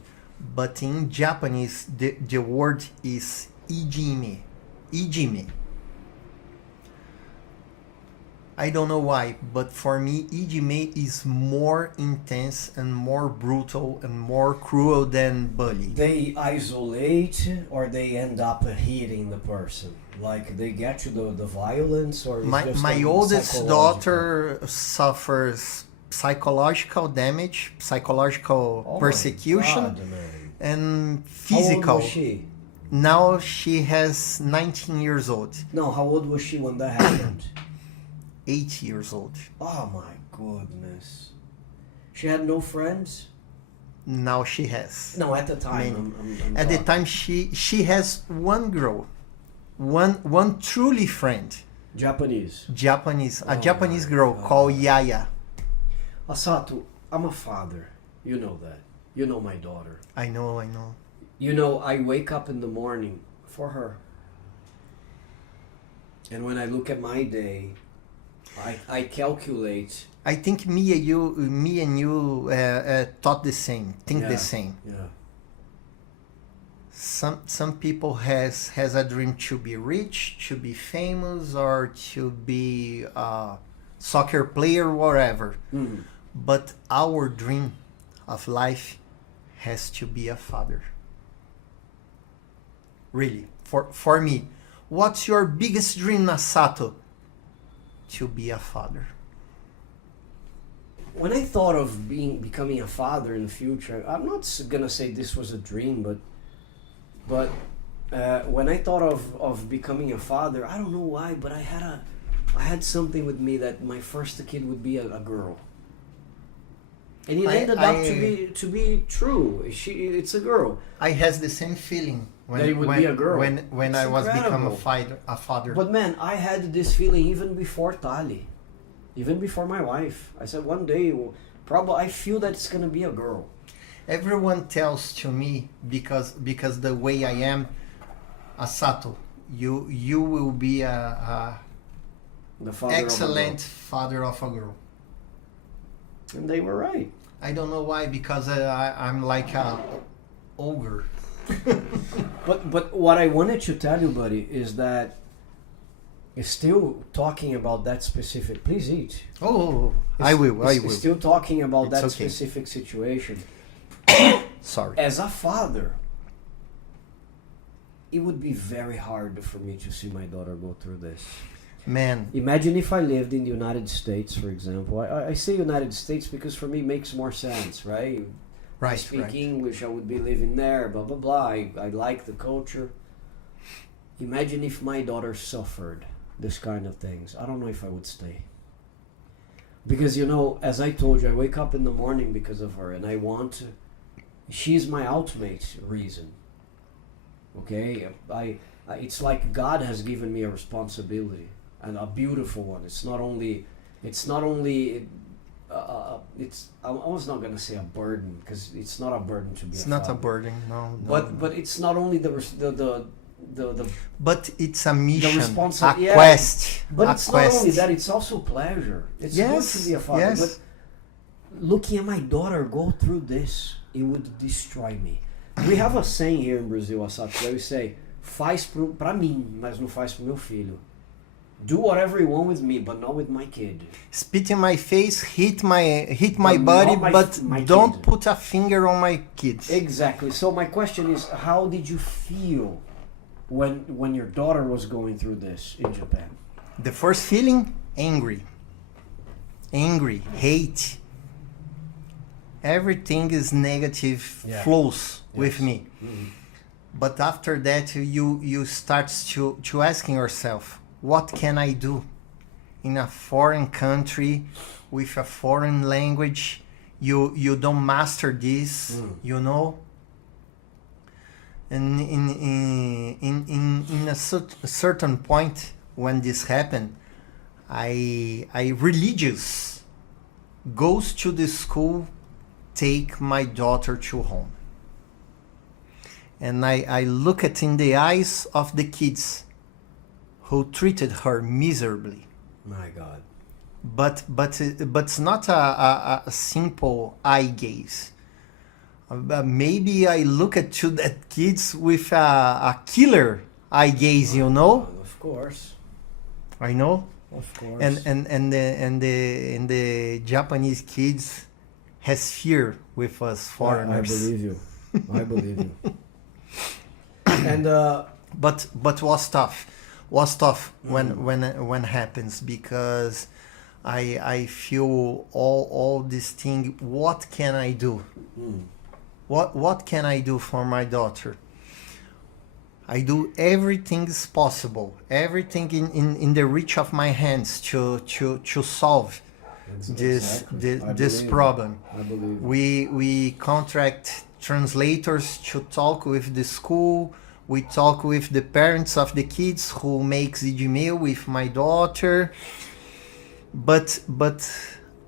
But in Japanese, the word is ijime. Ijime. I don't know why, but for me, ijime is more intense and more brutal and more cruel than bully. They isolate or they end up hitting the person. Like they get to the violence or it's just My a oldest psychological- daughter suffers psychological damage, psychological Oh my persecution, God, man. and How old physical. was she? Now she has 19 years old, No, how old was she when that happened? 8 years old. Oh my goodness. She had no friends? Now she has. No, at the time. Many. I'm At the talking. time, she has one girl, one truly friend, Japanese. Japanese, a Oh Japanese my girl God. called Yaya. Asato, I'm a father. You know that. You know my daughter. I know. You know, I wake up in the morning for her. And when I look at my day, I calculate. I think me and you thought the same, think Yeah. the same. Yeah. Some people has a dream to be rich, to be famous, or to be a soccer player, whatever. Mm. But our dream of life has to be a father. Really, for me, what's your biggest dream, Asato? To be a father. When I thought of becoming a father in the future, I'm not gonna say this was a dream, but when I thought of becoming a father, I don't know why, but I had something with me that my first kid would be a girl, and it ended up to be true. It's a girl. I has the same feeling That it would be a girl. when It's I was become incredible. a father. But man, I had this feeling even before Tali, even before my wife. I said one day, probably I feel that it's gonna be a girl. Everyone tells to me because the way I am, Asato, you will be a The father excellent of father of a girl. a girl. And they were right. I don't know why, because I'm like a ogre. But what I wanted to tell you, buddy, is that still talking about that specific. Please eat. Oh, I will. Still talking about It's that okay. specific situation. Sorry. As a father, it would be very hard for me to see my daughter go through this. Man, Imagine if I lived in the United States, for example. I say United States because for me it makes more sense, right? I right, speak right. English, I would be living there, blah, blah, blah. I like the culture. Imagine if my daughter suffered this kind of things. I don't know if I would stay. Because, you know, as I told you, I wake up in the morning because of her, and I want to... She's my ultimate reason. Okay? It's like God has given me a responsibility, and a beautiful one. It's not only I was not gonna say a burden, because it's not a burden to be. It's a not father. a burden, no. But it's not only the But it's a mission, yeah, quest. But a it's quest. not only that; it's also pleasure. It's Yes, good to be a father. yes. But looking at my daughter go through this, it would destroy me. We have a saying here in Brazil, Asato, where we say, faz pra mim, mas não faz pro meu filho. Do whatever you want with me, but not with my kid. Spit in my face, hit my But body, not my but my don't kid. put a finger on my kids. Exactly. So my question is, how did you feel when your daughter was going through this in Japan? The first feeling, angry, hate. Everything is negative flows with me. Mm-hmm. But after that, you start to asking yourself, what can I do in a foreign country with a foreign language? You don't master this, you know. And in a certain point when this happened, I religious goes to the school, take my daughter to home. And I look at in the eyes of the kids who treated her miserably. My God. But it's not a simple eye gaze. Maybe I look at to that kids with a killer eye gaze, you know. Of course. I know. Of course. And the Japanese kids has fear with us foreigners. I believe you. I believe you. And but was tough. Was tough when happens, because I feel all this thing. What can I do? What can I do for my daughter? I do everything is possible, everything in the reach of my hands to solve this problem. I believe We contract translators to talk with the school. We talk with the parents of the kids who makes the Gmail with my daughter. But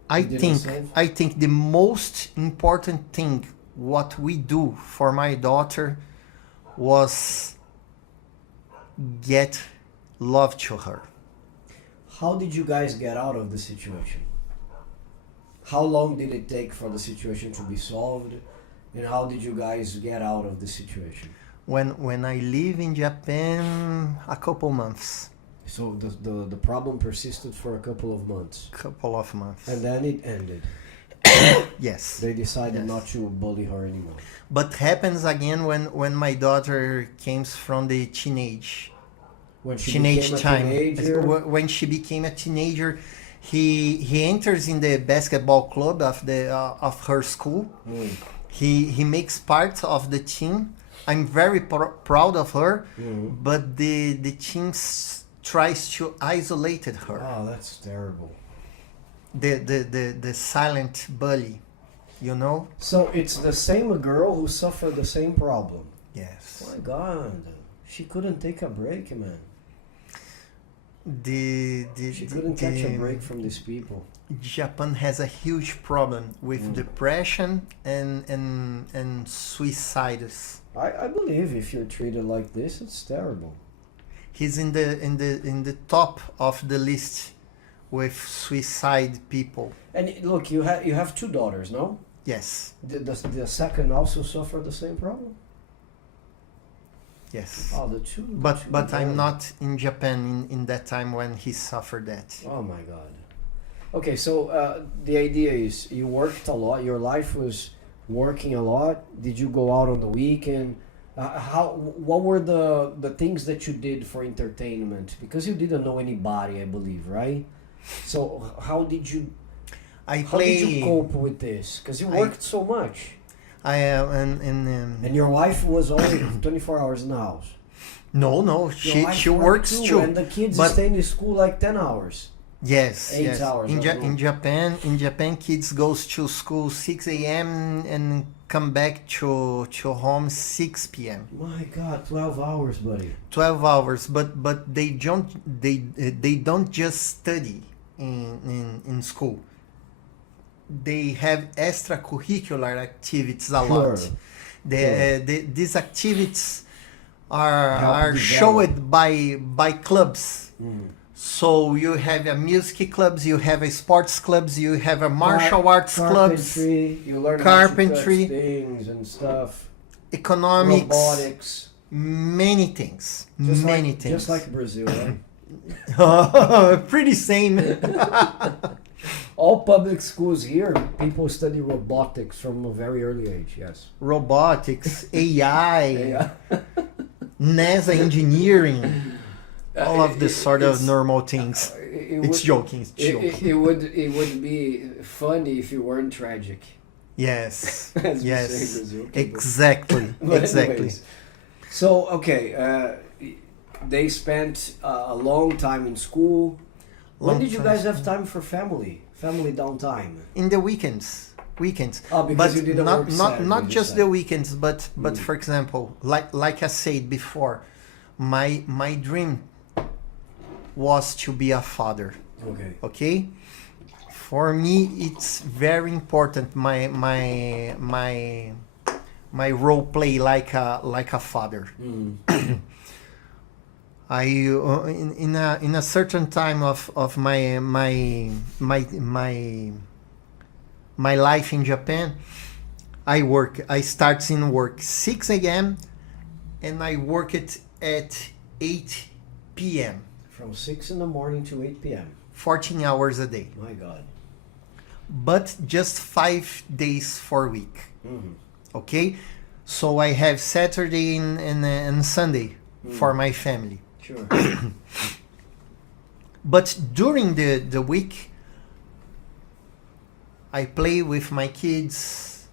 I think the most important thing what we do for my daughter was get love to her. How did you guys get out of the situation? How long did it take for the situation to be solved? And how did you guys get out of the situation? When I live in Japan, a couple months. So the problem persisted for a couple of months. Couple of months. And then it ended. Yes. They decided not to bully her anymore. But happens again when my daughter came from the teenage time. When she became a teenager, he enters in the basketball club of her school. He makes part of the team. I'm very proud of her, but the team tries to isolate her. Oh, that's terrible. The silent bully, you know. So it's the same girl who suffered the same problem. Yes. My God, she couldn't take a break, man. She couldn't catch a break from these people. Japan has a huge problem with depression and suicides. I believe if you're treated like this, it's terrible. He's in the top of the list with suicide people. And look, you have two daughters, no? Yes. The second also suffered the same problem? Yes. Oh, the two. But I'm not in Japan in that time when he suffered that. Oh my God. Okay, so the idea is you worked a lot. Your life was working a lot. Did you go out on the weekend? What were the things that you did for entertainment? Because you didn't know anybody, I believe, right? So how did you cope with this? Because you worked so much. And your wife was only 24 hours in the house. No, she works too. And the kids stay in school like 10 hours. Yes, 8 hours. In Japan, kids goes to school 6 a.m. and come back to home 6 p.m. My God, 12 hours, buddy. 12 hours, but they don't just study in school. they have extracurricular activities a Sure. lot. These activities are showed by clubs. So you have a music clubs, you have a sports clubs, you have a martial arts clubs, You learn carpentry, how to cut things and stuff. economics, Robotics. many things, things. Just like Brazil, right? Pretty same. All public schools here, people study robotics from a very early age, yes. Robotics, AI, Yeah. NASA engineering, all of this sort of normal things. It's joking. It's joking. It would be funny if you weren't tragic. Yes. As we Yes. say in Brazil. Exactly. But Exactly. anyways, so, okay, they spent a long time in school. When did you guys have time for family downtime? In the weekends. Oh, because But you didn't work Saturday, not you just said. the weekends, but for example, like I said before, my dream was to be a father. Okay. Okay? For me, it's very important. My role play like a father. I in a certain time of my life in Japan, I start in work 6 a.m. and I work it at 8 p.m. From 6 in the morning to 8 p.m. 14 hours a day. My God. But just 5 days for a week. Okay? So I have Saturday and Sunday for my family. Sure. But during the week, I play with my kids.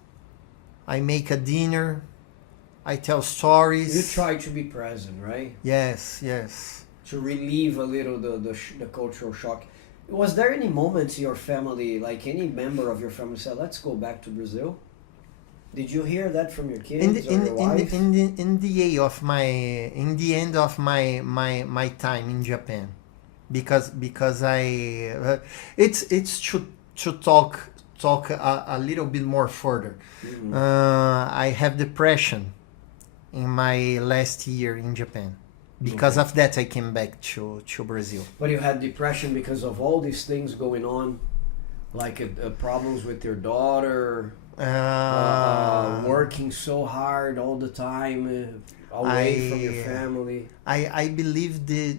I make a dinner. I tell stories. You try to be present, right? Yes. To relieve a little the cultural shock. Was there any moments your family, like any member of your family, said, "Let's go back to Brazil"? Did you hear that from your kids or your wife? In the end of my time in Japan, because I it's to talk a little bit more further. I have depression in my last year in Japan. Because of that, I came back to Brazil. But you had depression because of all these things going on, like problems with your daughter, working so hard all the time, away from your family. I believe the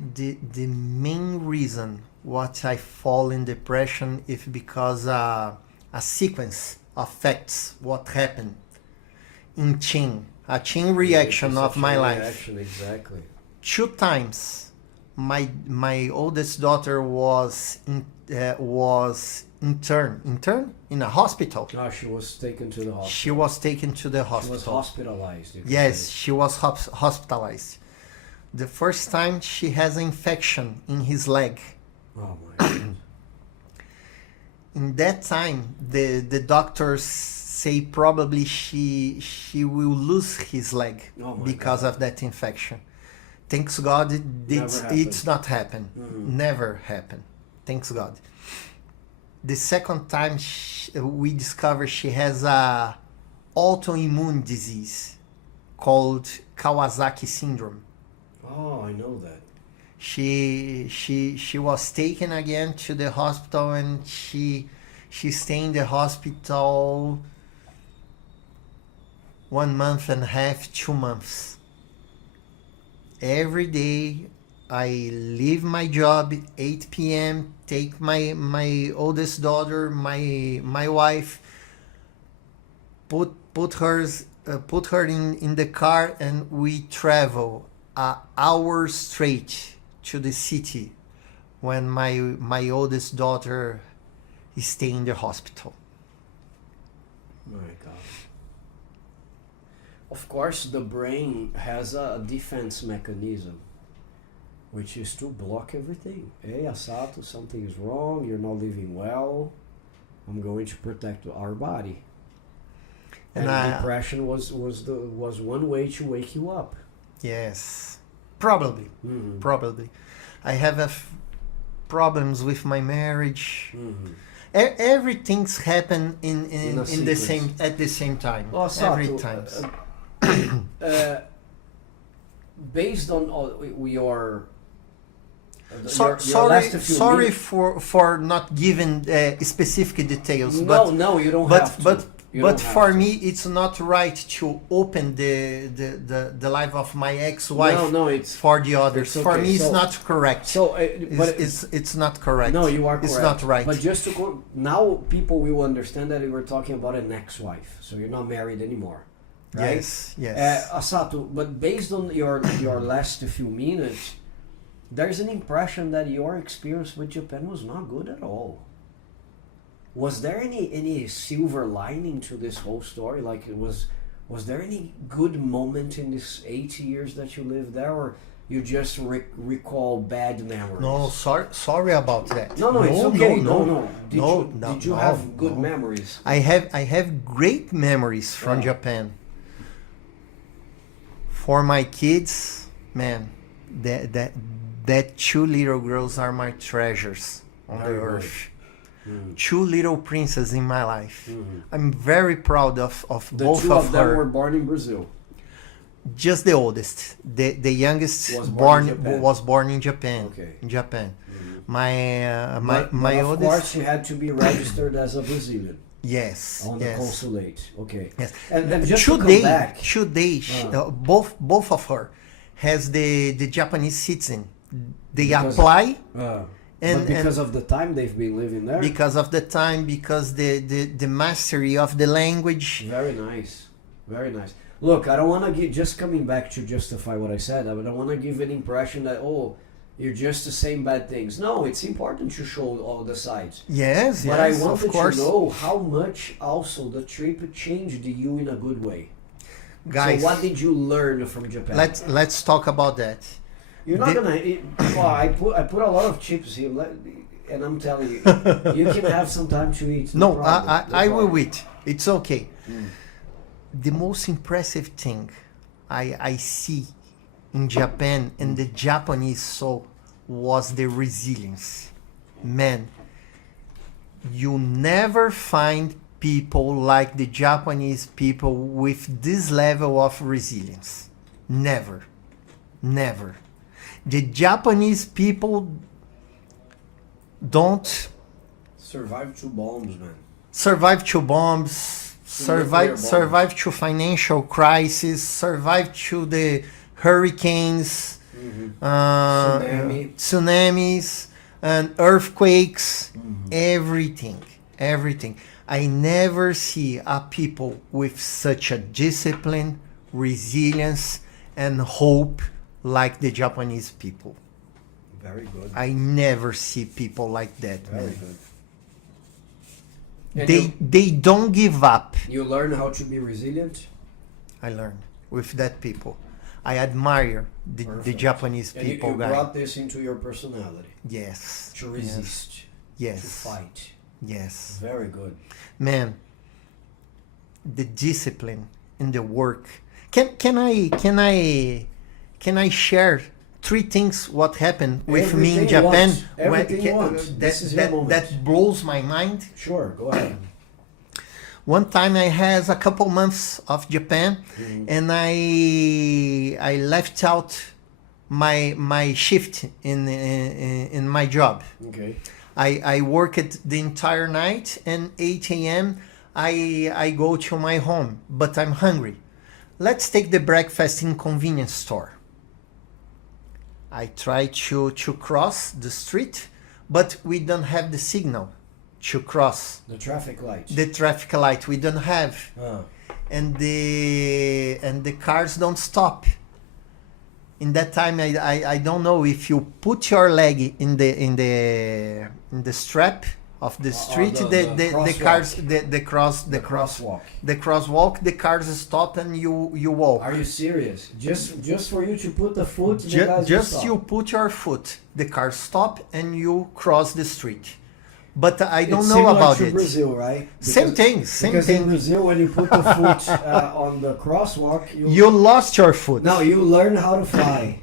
main reason what I fall in depression is because a sequence of facts what happened in a chain reaction of my life. Exactly. 2 times my oldest daughter was interned in a hospital. Oh, she was taken to the hospital. She was taken to the hospital. She was hospitalized. Yes, she was hospitalized. The first time she has an infection in his leg. Oh my God. In that time, the doctors say probably she will lose his leg because of that infection. Thanks God, it's not happened. Never happened. Thanks God. The second time we discovered she has a autoimmune disease called Kawasaki syndrome. Oh, I know that. She was taken again to the hospital and she stayed in the hospital 1 month and a half, 2 months. Every day I leave my job 8 p.m., take my oldest daughter, my wife, put her in the car, and we travel an hour straight to the city when my oldest daughter is staying in the hospital. My God. Of course, the brain has a defense mechanism, which is to block everything. Hey, Asato, something is wrong. You're not living well. I'm going to protect our body. And depression was one way to wake you up. Yes, probably. I have problems with my marriage. Everything's happen in the sequence. at the same time. Well, Every Asato, time. Based on your Sorry for not giving specific details. No, you don't have to. But for me, it's not right to open the life of my ex-wife it's for the others. okay. For me, it's not correct. So, It's not correct. No, you are correct. It's not right. But just to now, people will understand that we were talking about an ex-wife. So you're not married anymore, right? Yes. Asato, but based on your last few minutes, there's an impression that your experience with Japan was not good at all. Was there any silver lining to this whole story? Like, was there any good moment in this 8 years that you lived there, or you just recall bad memories? No, sorry about that. No, it's okay. No. Did you have good memories? I have great memories from Japan. For my kids, man, that two little girls are my treasures on the earth. Two little princesses in my life. I'm very proud of both two of of them her. were born in Brazil. Just the oldest. The youngest was born in Japan. Okay. In Japan. But My of oldest. course, she had to be registered as a Brazilian Yes. on the consulate. Okay. Yes. And just to come back. Today, both of her has the Japanese citizen. They apply. But because of the time they've been living there? Because of the time, because the mastery of the language. Very nice. Very nice. Look, I don't want to give, just coming back to justify what I said, I don't want to give an impression that, you're just saying bad things. No, it's important to show all the sides. Yes, but I wanted of course. to know how much also the trip changed you in a good way. Guys, so what did you learn from Japan? Let's talk about that. You're not gonna. I put a lot of chips here, and I'm telling you, you can have some time to eat. No, I will eat. It's okay. The most impressive thing I see in Japan and the Japanese soul was the resilience. Man, you never find people like the Japanese people with this level of resilience. Never. The Japanese people don't survive 2 bombs, man. Survive 2 bombs, survive to financial crisis, survive to the hurricanes, tsunamis, and earthquakes, everything. I never see a people with such a discipline, resilience, and hope like the Japanese people. Very good. I never see people like that. Very Man. good. They don't give up. You learn how to be resilient? I learned with that people. I admire the Japanese people. And you brought this into your personality. Yes. To resist. Yes. To fight. Yes. Very good. Man, the discipline in the work. Can I share 3 things what happened with me in Japan? That blows my mind. Sure, go ahead. One time I had a couple months of Japan, and I left out my shift in my job. Okay. I worked the entire night, and 8 a.m. I go to my home, but I'm hungry. Let's take the breakfast in convenience store. I try to cross the street, but we don't have the signal to cross. The traffic light. The traffic light we don't have, and the cars don't stop. In that time, I don't know if you put your leg in the strap of the street, the cars, the crosswalk, the cars stop and you walk. Are you serious? Just for you to put the foot, just you put your foot, the cars stop and you cross the street. But I don't know about it. Brazil, right? Same thing. Because in Brazil, when you put the foot on the crosswalk, you lost your foot. No, you learn how to fly.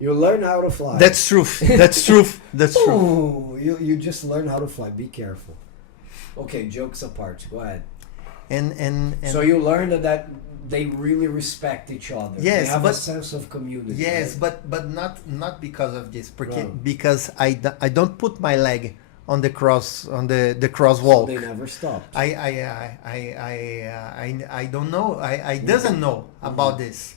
You learn how to fly. That's truth. That's truth. That's true. Oh, you just learn how to fly. Be careful. Okay, jokes apart. Go ahead. And so you learned that they really respect each other. Yes, they have but a sense of community. yes, right? but not because of this, No. because I don't put my leg on the cross the crosswalk. So they never stopped. I don't know. I doesn't know about this.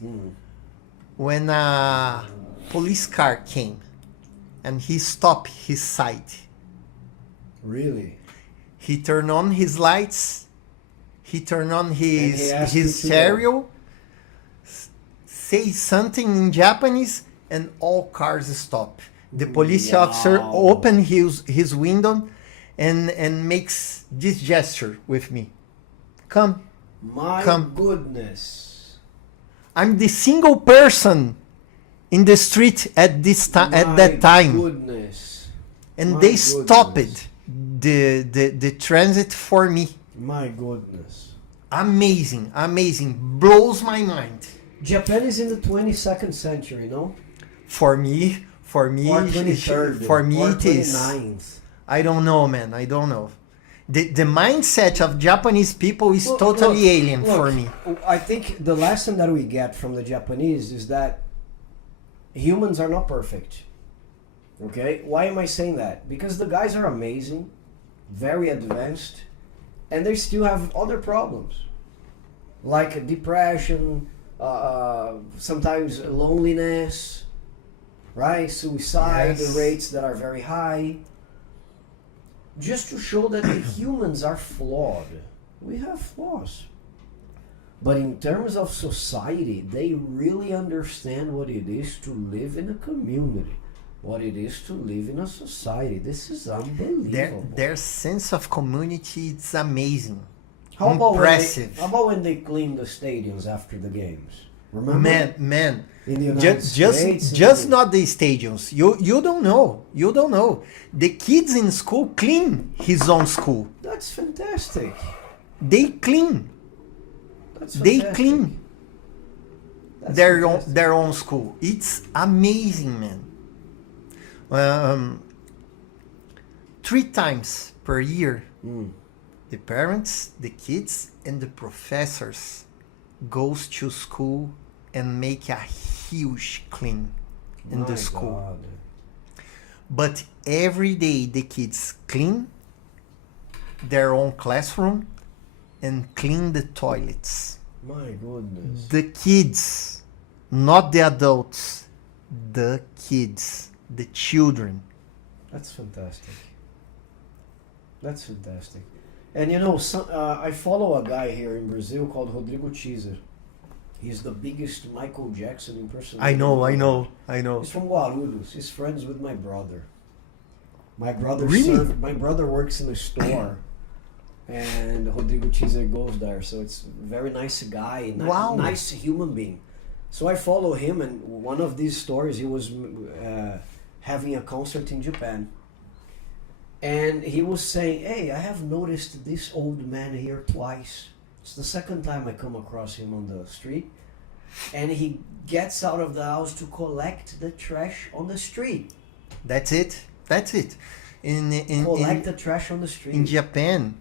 When a police car came and he stopped his side, Really? he turned on his lights, he turned on And he asked you his to stereo, say something in Japanese, and all cars stop. The police Wow. officer open his window and makes this gesture with me. Come. My goodness. I'm the single person in the street at that time. Goodness. And My they goodness. stopped the transit for me. My goodness. Amazing. Blows my mind. Japan is in the 22nd century, no? For me, Or 23rd. for me or it is. 29th. I don't know, man. I don't know. The mindset of Japanese people is Look, totally look, alien look, for me. I think the lesson that we get from the Japanese is that humans are not perfect. Okay? Why am I saying that? Because the guys are amazing, very advanced, and they still have other problems. Like depression, sometimes loneliness, right? Suicide Yes. rates that are very high. Just to show that the humans are flawed. We have flaws. But in terms of society, they really understand what it is to live in a community, what it is to live in a society. This is unbelievable. Their sense of community is amazing. How about Impressive. how about when they clean the stadiums after the games? Remember? Man. In the United States, Just not the stadiums. You don't know. You don't know. The kids in school clean his own school. That's fantastic. They clean. That's They fantastic. clean That's their own, fantastic. their own school. It's amazing, man. 3 times per year, the parents, the kids, and the professors goes to school and make a huge clean in My the school. God. But every day the kids clean their own classroom and clean the toilets. My goodness. The kids, not the adults, the kids, the children. That's fantastic. That's fantastic. And you know, I follow a guy here in Brazil called Rodrigo Teaser. He's the biggest Michael Jackson impersonator. I know. He's from Guarulhos. He's friends with my brother. My brother Really? My brother works in a store, and Rodrigo Teaser goes there. So it's a very nice guy, Wow. nice human being. So I follow him, and one of these stories, he was having a concert in Japan. And he was saying, hey, I have noticed this old man here twice. It's the second time I come across him on the street. And he gets out of the house to collect the trash on the street. That's it. Collect the trash on the street. In Japan,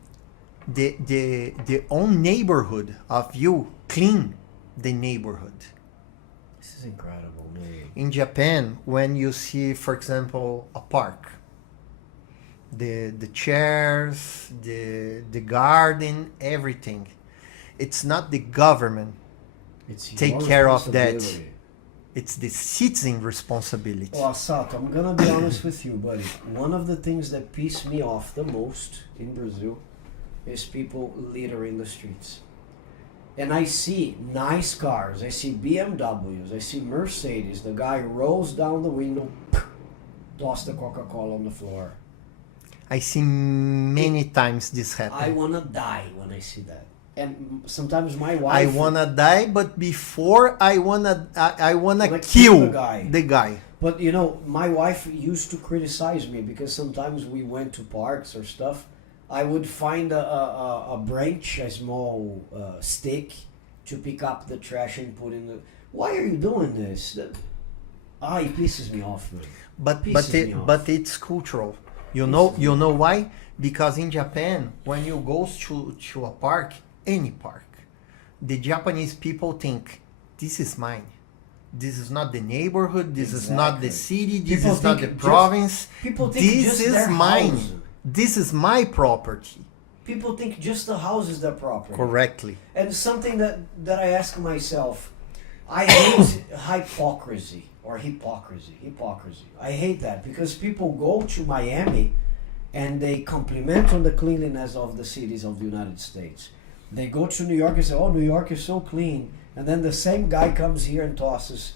the own neighborhood of you clean the neighborhood. This is incredible, man. In Japan, when you see, for example, a park, the chairs, the garden, everything, it's not the government It's take your care of that. responsibility. It's the citizen responsibility. Oh, Asato, I'm gonna be honest with you, buddy. One of the things that piss me off the most in Brazil is people littering the streets. And I see nice cars, I see BMWs, I see Mercedes. The guy rolls down the window, toss the Coca-Cola on the floor. I see many times this I happen. wanna die when I see that. And sometimes my wife. I wanna die, but before I wanna Wanna kill kill the guy. But you know, my wife used to criticize me because sometimes we went to parks or stuff. I would find a branch, a small stick, to pick up the trash and put in the. Why are you doing this? It pisses me off, man. But it's cultural. You know why? Because in Japan, when you go to a park, any park, the Japanese people think, this is mine. This is not the neighborhood. This is not the city. This is not the province. People think this is mine. This is my property. People think just the house is their property. Correctly. And something that I ask myself, I hate hypocrisy. I hate that because people go to Miami and they compliment on the cleanliness of the cities of the United States. They go to New York and say, oh, New York is so clean. And then the same guy comes here and tosses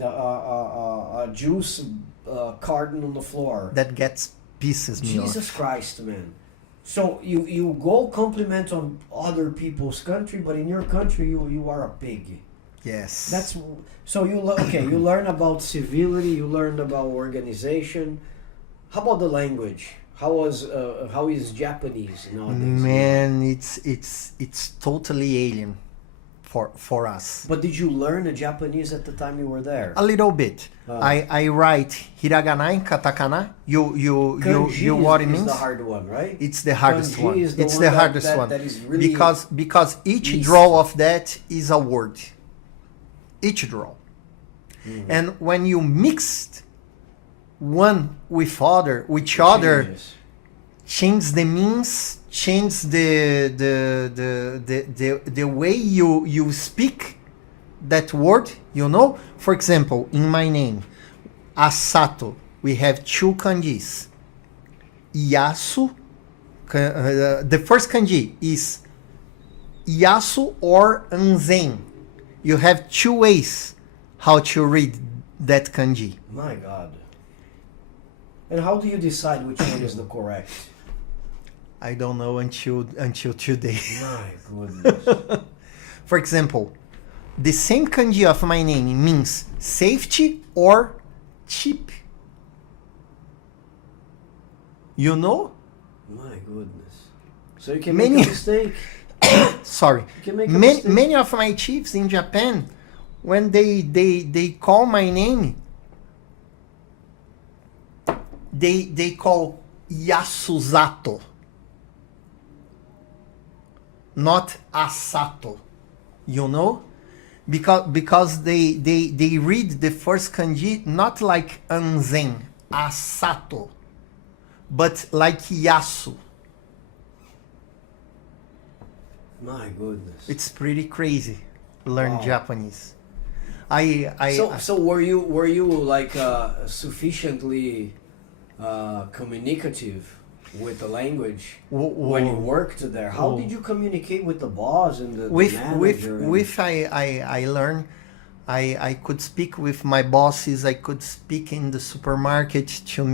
a juice carton on the floor. That gets pisses me off. Jesus Christ, man. So you go compliment on other people's country, but in your country you are a pig. Yes. That's so you you learn about civility, you learn about organization. How about the language? How is Japanese nowadays? Man, it's totally alien for us. But did you learn Japanese at the time you were there? A little bit. I write hiragana and katakana. You what it means? It's the hard one, right? It's the hardest one. It's the hardest one. That is really because each draw of that is a word. Each draw. Mm-hmm. And when you mixed one with each other, change the means, change the way you speak that word, you know. For example, in my name, Asato, we have two kanjis. Yasu, the first kanji is Yasu or Anzen. You have two ways how to read that kanji. My God. And how do you decide which one is the correct? I don't know until today. My goodness. For example, the same kanji of my name means safety or cheap. You know? My goodness. So you can make a mistake. Sorry. Many of my chiefs in Japan, when they call my name, they call Yasuzato, not Asato. You know? Because they read the first kanji not like Anzen, Asato, but like Yasu. My goodness. It's pretty crazy. Learn Japanese. So were you like sufficiently communicative with the language when you worked there? How did you communicate with the boss and the manager? I learned. I could speak with my bosses. I could speak in the supermarket to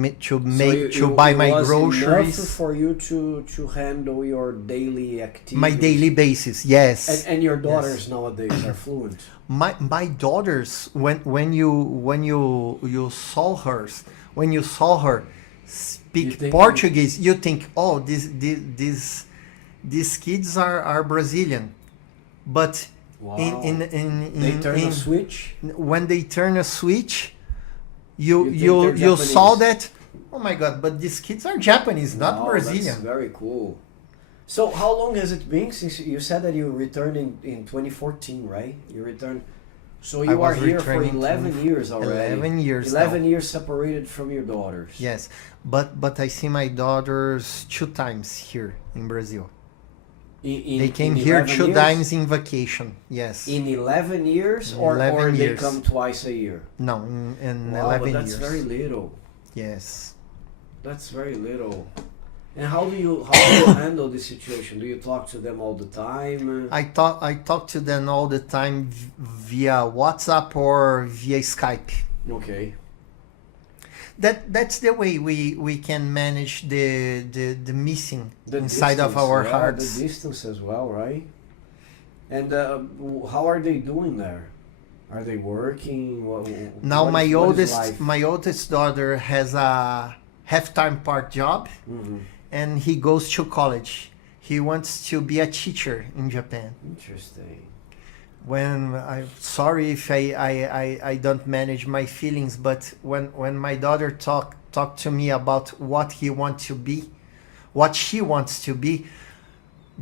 buy my groceries. Enough for you to handle your daily activities. My daily basis, yes. And your daughters nowadays are fluent. My daughters, when you saw her speak Portuguese, you think, oh, these kids are Brazilian, but. Wow. They turn a switch. When they turn a switch, you saw that. Oh my God! But these kids are Japanese, not Brazilian. That's very cool. So how long has it been since you said that you returned in 2014, right? You returned. So you are here for 11 years already. 11 years. 11 years separated from your daughters. Yes, but I see my daughters 2 times here in Brazil. They came here 2 times in vacation. Yes. In 11 years, or they come twice a year? No, in 11 years. That's very little. Yes. That's very little. And how do you handle this situation? Do you talk to them all the time? I talk to them all the time via WhatsApp or via Skype. Okay. That's the way we can manage the missing inside of our hearts. The distance as well, right? And how are they doing there? Are they working? Now my oldest daughter has a half-time part job, and he goes to college. He wants to be a teacher in Japan. Interesting. when I sorry if I don't manage my feelings, but when my daughter talk to me about what he wants to be, what she wants to be,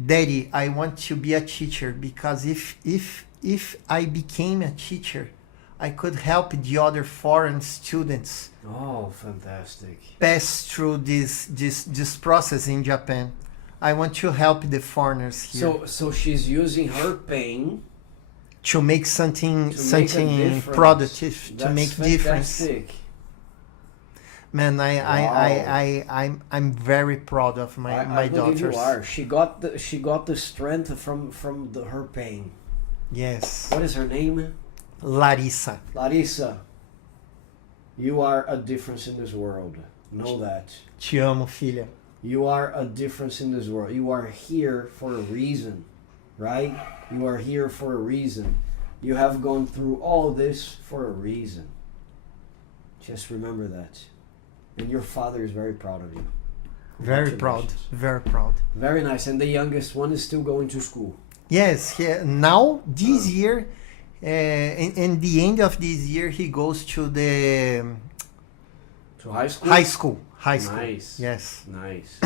Daddy, I want to be a teacher because if I became a teacher, I could help the other foreign students. Oh, fantastic! Pass through this process in Japan. I want to help the foreigners here. So she's using her pain to make something make productive, That's to make difference. Man, I'm very proud of my I believe daughters. you are. She got the strength from her pain. Yes. What is her name? Larissa. Larissa. You are a difference in this world. Know that. Te amo, filha. You are a difference in this world. You are here for a reason, right? You are here for a reason. You have gone through all this for a reason. Just remember that. And your father is very proud of you. Very proud. Very proud. Very nice. And the youngest one is still going to school. Yes. Now, this year, in the end of this year, he goes to the... To high school? High school. Nice. Yes. Nice.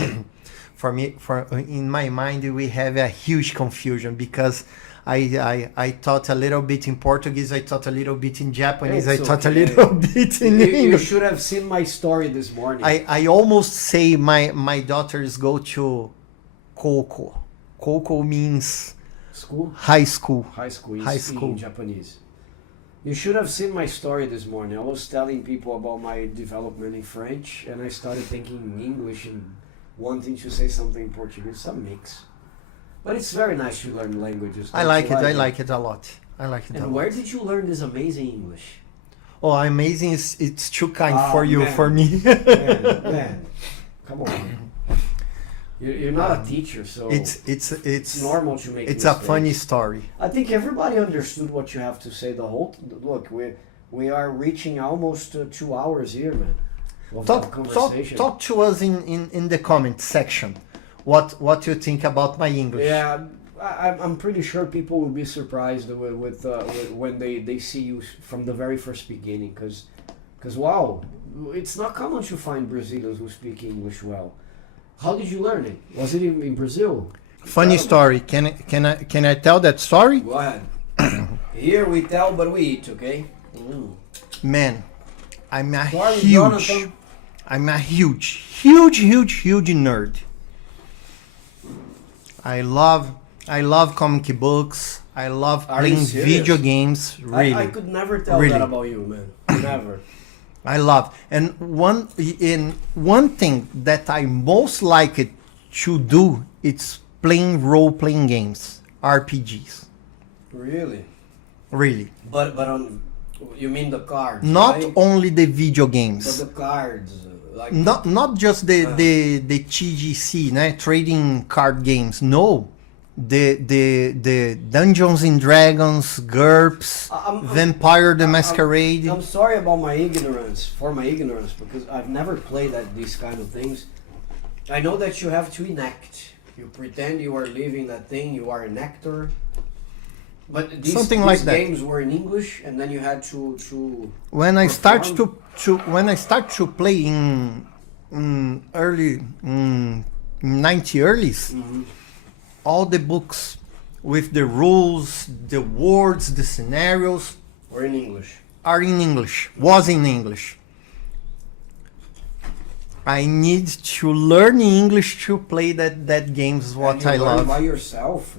For me, in my mind, we have a huge confusion because I taught a little bit in Portuguese, I taught a little bit in Japanese, I taught a little bit in English. You should have seen my story this morning. I almost say my daughters go to Koko. Koko means school? High school. High school. High school. In Japanese. You should have seen my story this morning. I was telling people about my development in French, and I started thinking in English and wanting to say something in Portuguese. It's a mix. But it's very nice to learn languages. I like it a lot. I like it a lot. And where did you learn this amazing English? Oh, amazing! It's too kind for you, man. for me. man, come on. You're not a teacher, so it's normal to make it's mistakes. a funny story. I think everybody understood what you have to say. Look, we are reaching almost 2 hours here, man. Talk to us in the comment section. What you think about my English? Yeah, I'm pretty sure people will be surprised with when they see you from the very first beginning, because wow, it's not common to find Brazilians who speak English well. How did you learn it? Was it in Brazil? Funny story. Can I tell that story? Go ahead. Here we tell, but we eat. Okay. Man, I'm a Jonathan. huge nerd. I love comic books. I love playing video games. Really, I could never tell that about you, man. Never. I love, and one thing that I most like it to do, it's playing role-playing games, RPGs. Really? Really. But you mean the cards? Not right? only the video games. But the cards. Like not just the TGC, né? Trading card games. No, the Dungeons and Dragons, GURPS, Vampire the Masquerade. I'm sorry about my ignorance, because I've never played these kind of things. I know that you have to enact. You pretend you are living that thing. You are an actor. But these games were in English, and then you had to. When I start to play in early 90s, all the books with the rules, the words, the scenarios were in English. Are in English. Was in English. I need to learn English to play that games. What I love. By yourself.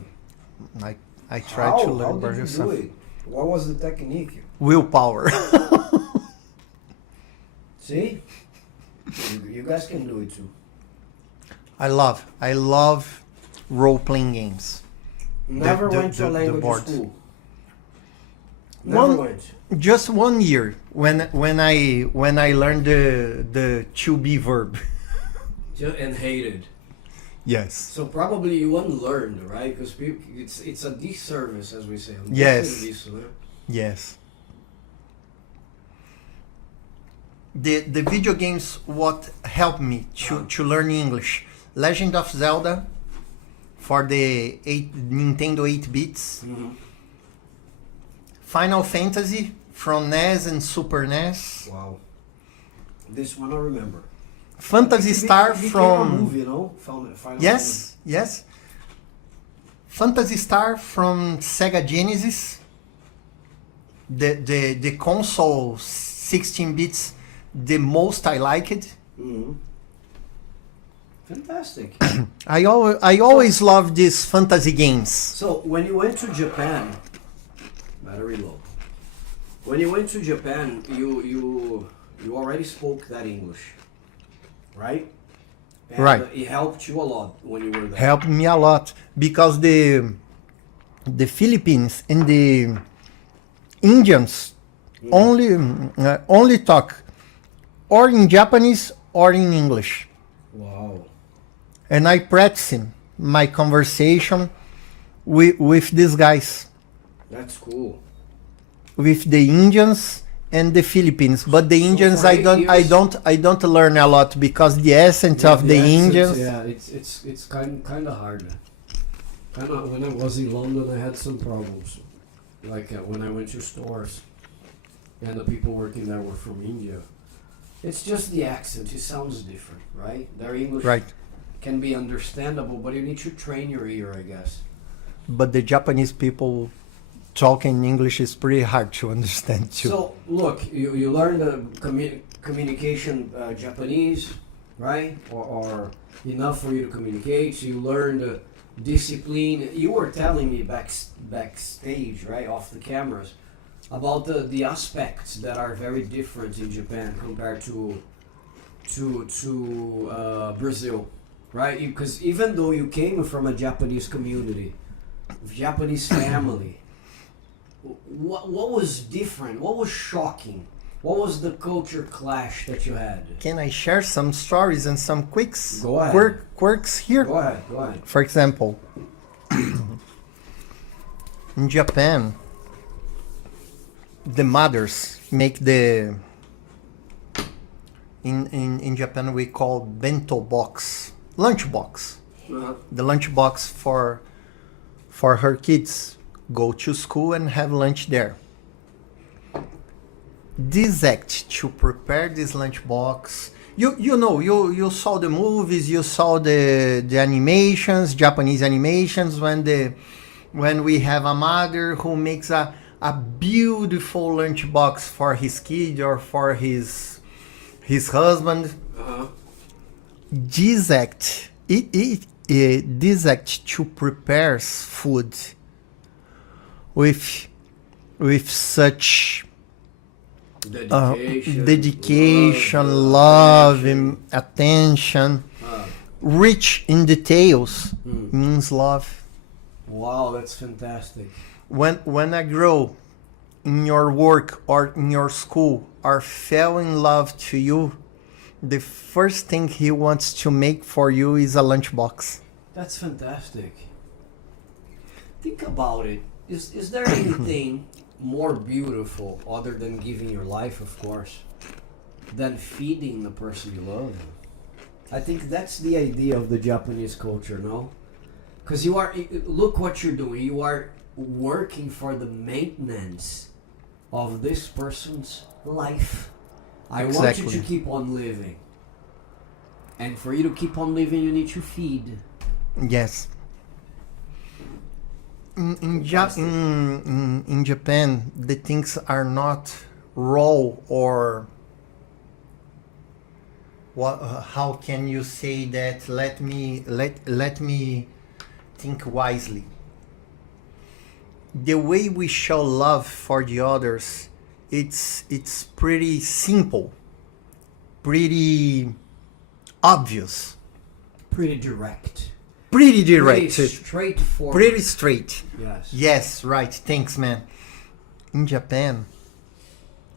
I tried to learn by yourself. How did you do it? What was the technique? Willpower. See? You guys can do it too. I love role-playing games. Never went to a language school. Never went. Just 1 year when I learned the to be verb. And hated. Yes. So probably you unlearned, right? Because it's a disservice, as we say. Yes. Yes. The video games what helped me to learn English. Legend of Zelda for the Nintendo 8 bits. Final Fantasy from NES and Super NES. Wow. This one I remember. Phantasy Star became from... a movie, you know? Final Yes, yes. Phantasy Star from Sega Genesis. The console 16 bits, the most I liked. Mm-hmm. Fantastic. I always loved these fantasy games. So when you went to Japan, battery low. When you went to Japan, you already spoke that English, right? And Right. It helped you a lot when you were there. Helped me a lot because the Philippines and the Indians only talk or in Japanese or in English. Wow. And I practicing my conversation with these guys, That's cool. with the Indians and the Philippines. But the So Indians, for 8 years- I don't learn a lot because the accent Yeah, of the accents, Indians. Yeah, it's kind of hard. Kind of when I was in London, I had some problems. Like when I went to stores, and the people working there were from India. It's just the accent. It sounds different, right? Their English Right. can be understandable, but you need to train your ear, I guess. But the Japanese people talking English is pretty hard to understand too. So look, you learn the communication Japanese, right? Or enough for you to communicate. So you learn the discipline. You were telling me backstage, right, off the cameras, about the aspects that are very different in Japan compared to Brazil, right? Because even though you came from a Japanese community, Japanese family, what was different? What was shocking? What was the culture clash that you had? Can I share some stories and some quirks? Go ahead. Quirks here? Go ahead. For example, in Japan, the mothers make the... In Japan we call bento box, lunch box. Uh-huh. The lunch box for her kids go to school and have lunch there. This act to prepare this lunch box, you saw the movies, you saw the animations, Japanese animations, when we have a mother who makes a beautiful lunch box for his kid or for his husband. Uh-huh. This act, this act to prepare food with such dedication, love and attention, rich in details, means love. Wow, that's fantastic. When I grow in your work or in your school or fell in love to you, the first thing he wants to make for you is a lunchbox. That's fantastic. Think about it. Is there anything more beautiful, other than giving your life, of course, than feeding the person you love? I think that's the idea of the Japanese culture, no? Because look what you're doing. You are working for the maintenance of this person's life. I want you to keep on living. And for you to keep on living, you need to feed. Yes. In Japan, the things are not raw or how can you say that? Let me think wisely. The way we show love for the others, it's pretty simple, pretty obvious, Pretty direct. pretty direct, Pretty straightforward. pretty straight. Yes. Yes, right. Thanks, man. In Japan,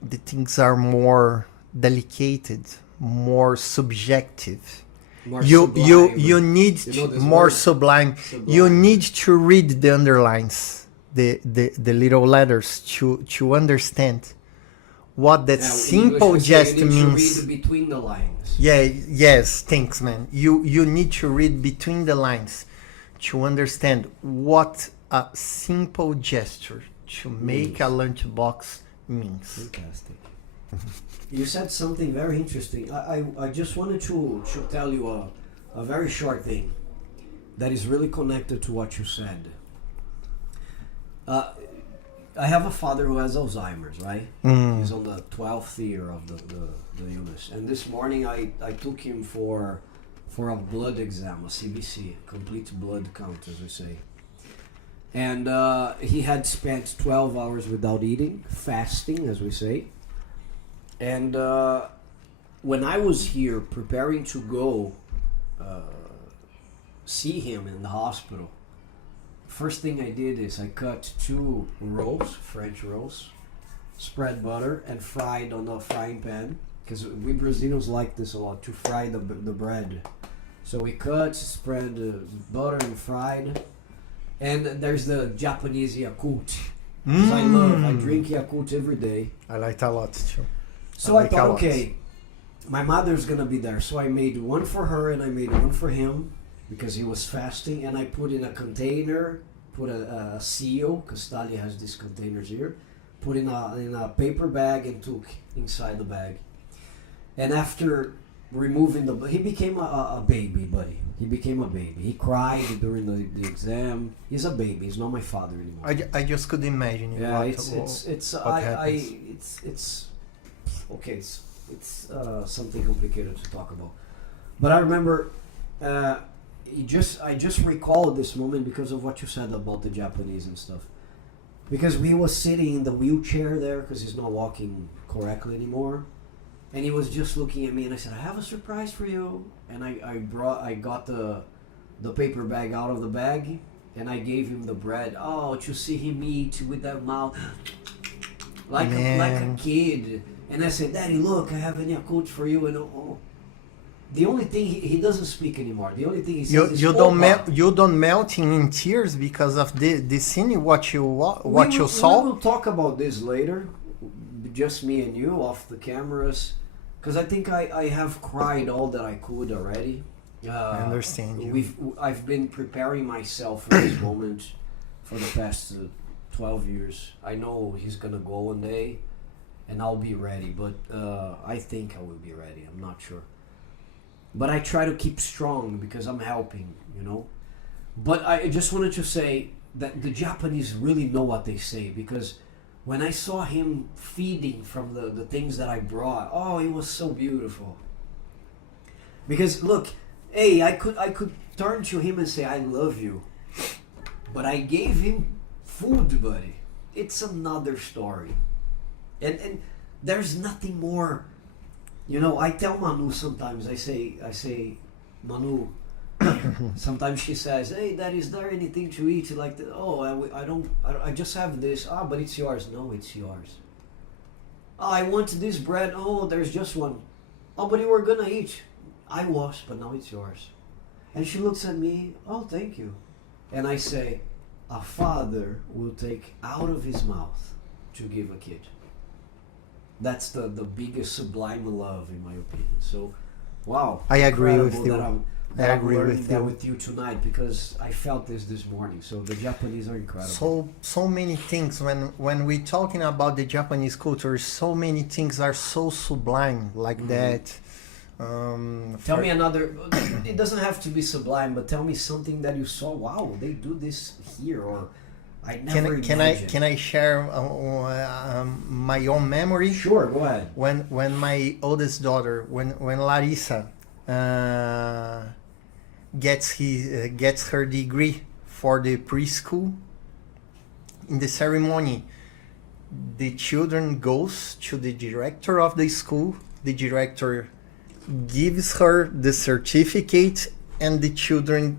the things are more delicate, more subjective. More You need You know this more word? sublime. Sublime. You need to read the underlines, the little letters to understand what that Yeah, in simple English we say gest you need to means. read between the lines. Yeah, yes, thanks, man. You need to read between the lines to understand what a simple gesture to make a lunchbox means. Fantastic. You said something very interesting. I just wanted to tell you a very short thing that is really connected to what you said. I have a father who has Alzheimer's, right? He's on the 12th year of the illness. And this morning I took him for a blood exam, a CBC, complete blood count, as we say. And he had spent 12 hours without eating, fasting, as we say. And when I was here preparing to go see him in the hospital, first thing I did is I cut 2 rolls, French rolls, spread butter, and fried on a frying pan. Because we Brazilians like this a lot, to fry the bread. So we cut, spread butter and fried. And there's the Japanese Yakult. I drink Yakult every day. I like it a lot too. So I thought, okay, my mother's gonna be there. So I made one for her and I made one for him because he was fasting. And I put in a container, put a seal, because Talia has these containers here. Put in a paper bag and took inside the bag. And after removing he became a baby, buddy. He became a baby. He cried during the exam. He's a baby. He's not my father anymore. I just could imagine. Yeah, it's okay. It's something complicated to talk about. But I remember, I just recalled this moment because of what you said about the Japanese and stuff. Because we was sitting in the wheelchair there because he's not walking correctly anymore. And he was just looking at me, and I said, "I have a surprise for you." And I got the paper bag out of the bag, and I gave him the bread. Oh, to see him eat with that mouth, like a kid. And I said, "Daddy, look, I have a Yakult for you." And the only thing he doesn't speak anymore. The only thing he says is, you don't melting in tears because of the scene what you saw. We will talk about this later. Just me and you off the cameras, because I think I have cried all that I could already. I understand you. I've been preparing myself for this moment for the past 12 years. I know he's gonna go one day, and I'll be ready. But I think I will be ready. I'm not sure. But I try to keep strong because I'm helping, you know. But I just wanted to say that the Japanese really know what they say, because when I saw him feeding from the things that I brought, oh, it was so beautiful. Because look, hey, I could turn to him and say, "I love you," but I gave him food, buddy. It's another story, and there's nothing more. You know, I tell Manu sometimes. I say, Manu. Sometimes she says, "Hey, Dad, is there anything to eat?" Like, I just have this. Ah, but it's yours. No, it's yours. Oh, I want this bread. Oh, there's just one. Oh, but you were gonna eat. I was, but now it's yours. And she looks at me. Oh, thank you. And I say, a father will take out of his mouth to give a kid. That's the biggest sublime love, in my opinion. So, wow. I agree with you. I agree with you tonight, because I felt this morning. So the Japanese are incredible. So many things when we talking about the Japanese culture, so many things are so sublime like that. Tell me another. It doesn't have to be sublime, but tell me something that you saw. Wow, they do this here, or I never imagined. Can I share my own memory? Sure, go ahead. When my oldest daughter, when Larissa gets her degree for the preschool, in the ceremony, the children goes to the director of the school. The director gives her the certificate, and the children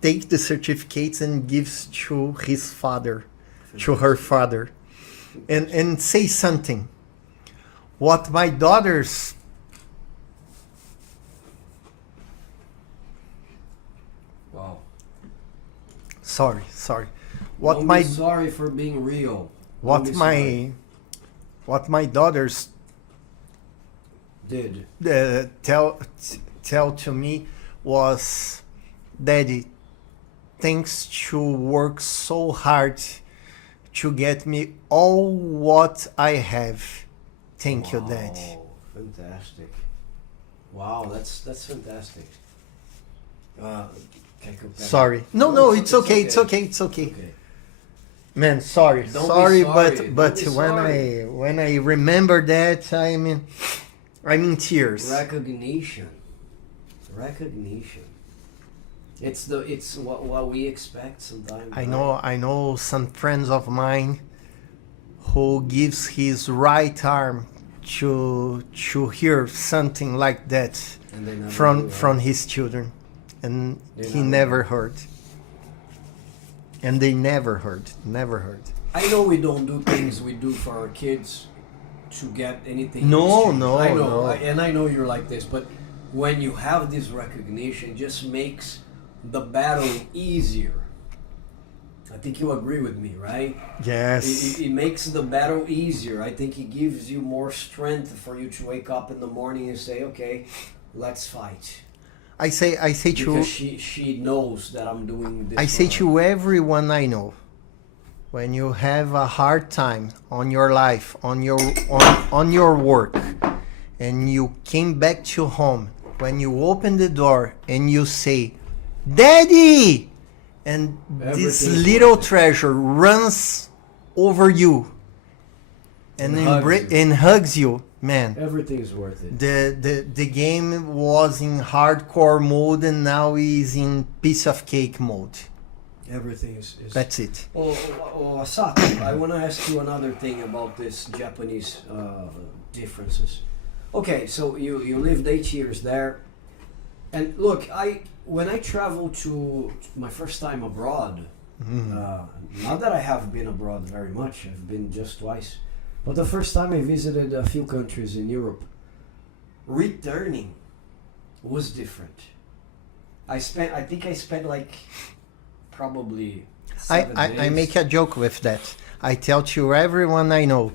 take the certificates and gives to his father, to her father, and say something. What my daughters Wow. Sorry. Don't be sorry for being real. What my daughters did tell to me was, "Daddy, thanks to work so hard to get me all what I have. Thank you, Daddy. Fantastic. Wow, that's fantastic. Sorry. No, it's okay. It's okay. Man, sorry, but when I remember that, I'm in tears. Recognition. It's what we expect sometimes. I know some friends of mine who gives his right arm to hear something like that from his children, and he never heard. And they never heard. I know we don't do things we do for our kids to get anything. No. And I know you're like this, but when you have this recognition, it just makes the battle easier. I think you agree with me, right? Yes. It makes the battle easier. I think it gives you more strength for you to wake up in the morning and say, okay, let's fight. I say because she knows that I'm doing this. I say to everyone I know, when you have a hard time on your life, on your work, and you came back to home, when you open the door and you say, Daddy, and this little treasure runs over you and hugs you. Man, everything's worth it. The game was in hardcore mode and now is in piece of cake mode. Everything is That's it. Asato, I want to ask you another thing about this Japanese differences. Okay, so you lived 8 years there, and look, when I traveled to my first time abroad, not that I have been abroad very much, I've been just twice. But the first time I visited a few countries in Europe, returning was different. I think I spent like probably 7 days. I make a joke with that. I tell to everyone I know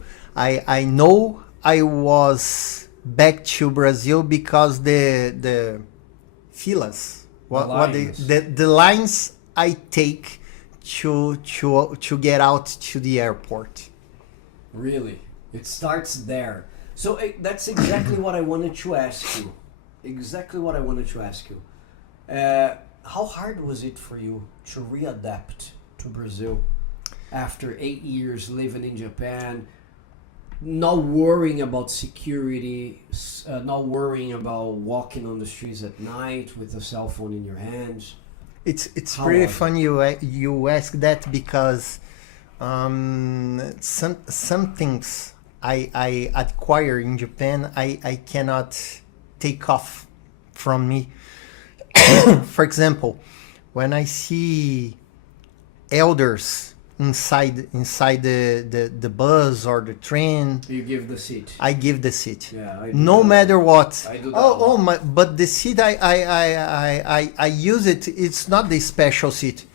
I was back to Brazil because the filas, the lines I take to get out to the airport. Really? It starts there. So that's exactly what I wanted to ask you. How hard was it for you to readapt to Brazil after 8 years living in Japan, not worrying about security, not worrying about walking on the streets at night with a cell phone in your hands? It's pretty funny you ask that because some things I acquire in Japan I cannot take off from me. For example, when I see elders inside the bus or the train, you give the seat. I give the seat. Yeah, no matter what. I do that But the seat I use it. It's not the special seat.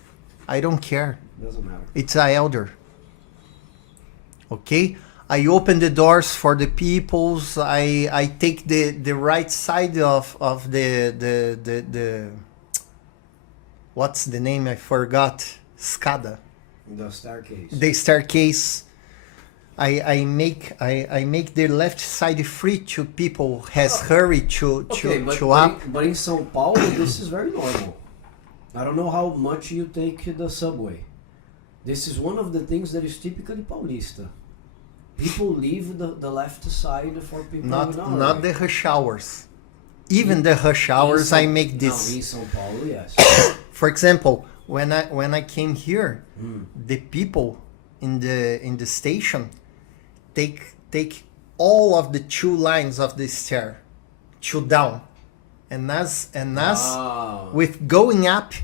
I don't care. Doesn't matter. It's an elder. Okay, I open the doors for the peoples. I take the right side of the what's the name? I forgot. Escada. The staircase. The staircase. I make the left side free to people has hurry to up. But in São Paulo, this is very normal. I don't know how much you take the subway. This is one of the things that is typically Paulista. People leave the left side for people. Not the rush hours. Even the rush hours, I make this. No, in São Paulo, yes. For example, when I came here, the people in the station take all of the 2 lines of the stair, 2 down, and as with going up.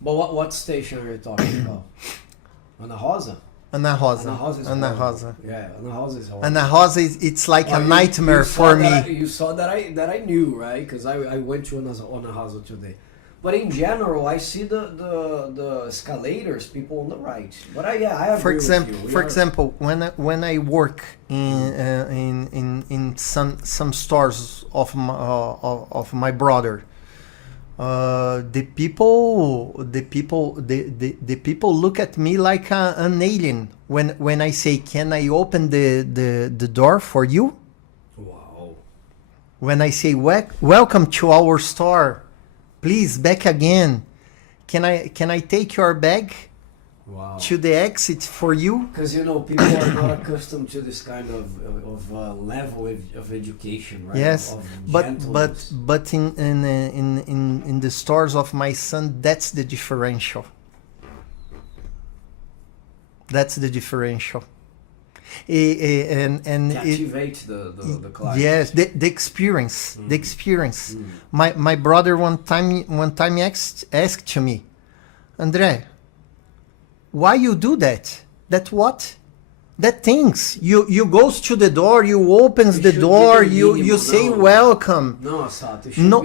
But what station are you talking about? Ana Rosa? Ana Rosa. Yeah, Ana Rosa is horrible. Ana Rosa it's like a nightmare for me. You saw that I knew, right? Because I went to Ana Rosa today. But in general, I see the escalators, people on the right. But I agree with you. For example, when I work in some stores of my brother, The people look at me like an alien when I say, "Can I open the door for you?" Wow. When I say, "Welcome to our store, please back again. Can I take your bag Wow. to the exit for you?" Because people are not accustomed to this kind of level of education, right? Yes, Of but gentleness. in the stores of my son, that's the differential. That's the differential. And Captivate the client. yes, the experience, the experience. Mm. My brother one time asked to me, "André, why you do that? That what? That things. You goes to the door, you opens It the should door, be the you minimum, say no. welcome." No, Asato, No.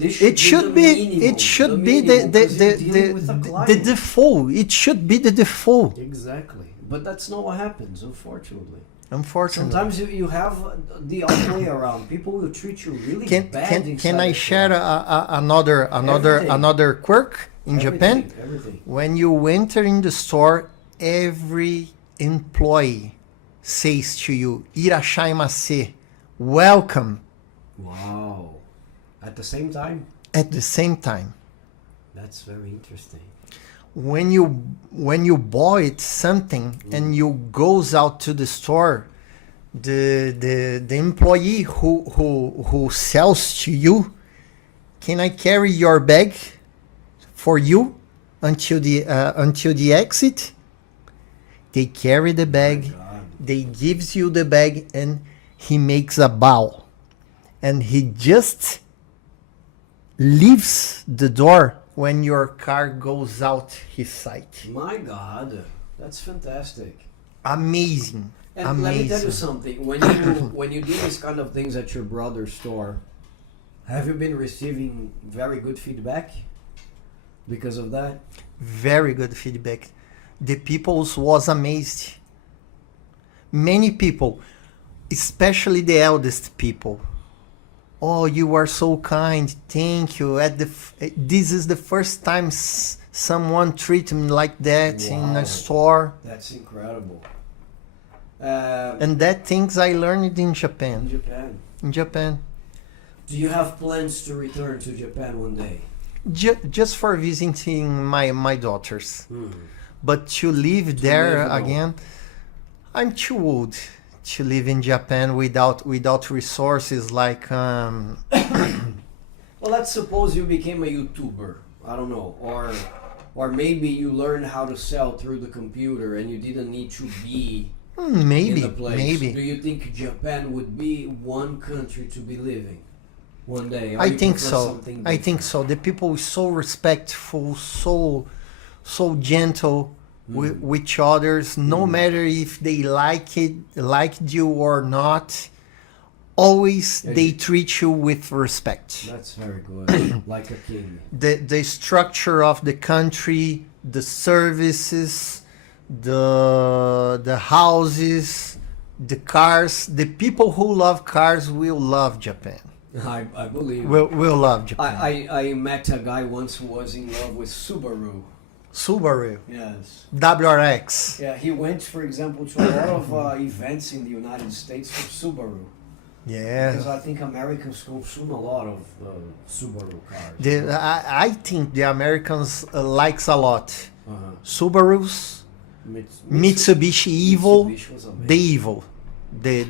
this It should be minimum, it should the be minimum, 'cause you're dealing with a the client. default. It should be the default. Exactly. But that's not what happens, unfortunately. Unfortunately. Sometimes you have the other way around. People will treat you really bad. Can inside I the share store. another Everything. quirk in Japan? Everything. When you enter in the store, every employee says to you, "Irashaimase," welcome, Wow. At the same time, at the same time. that's very interesting. When you buy something and you goes out to the store, the employee who sells to you, "Can I carry your bag for you until the exit?" They carry the bag, My God. they gives you the bag, and he makes a bow, and he just leaves the door when your car goes out his sight. My God, that's fantastic. Amazing. And Amazing. let me tell you something. When you do these kind of things at your brother's store, have you been receiving very good feedback because of that? Very good feedback. The people was amazed. Many people, especially the eldest people. "Oh, you are so kind. Thank you. This is the first time someone treat me like that in Wow. a store." That's incredible. And that things I learned in Japan. In Japan. In Japan. Do you have plans to return to Japan one day? Just for visiting my daughters. But to live To there live alone. again, I'm too old to live in Japan without resources like Well, let's suppose you became a YouTuber. I don't know, or maybe you learned how to sell through the computer and you didn't need to be maybe in the place. maybe Do you think Japan would be one country to be living one day? Or I you think prefer so. something I think different? so. The people is so respectful, so gentle with each others. No matter if they liked you or not, always Yeah, they treat you with respect. That's very good. Like a king. The structure of the country, the services, the houses, the cars. The people who love cars will love Japan. I believe. Will love Japan. I met a guy once who was in love with Subaru. Subaru, Yes. WRX. Yeah, he went, for example, to a lot of events in the United States for Subaru. Because Yeah. I think Americans consume a lot of Subaru cars. I think the Americans likes a lot. Uh-huh. Subarus, Mitsubishi Evo, Mitsubishi was amazing. the Evo, the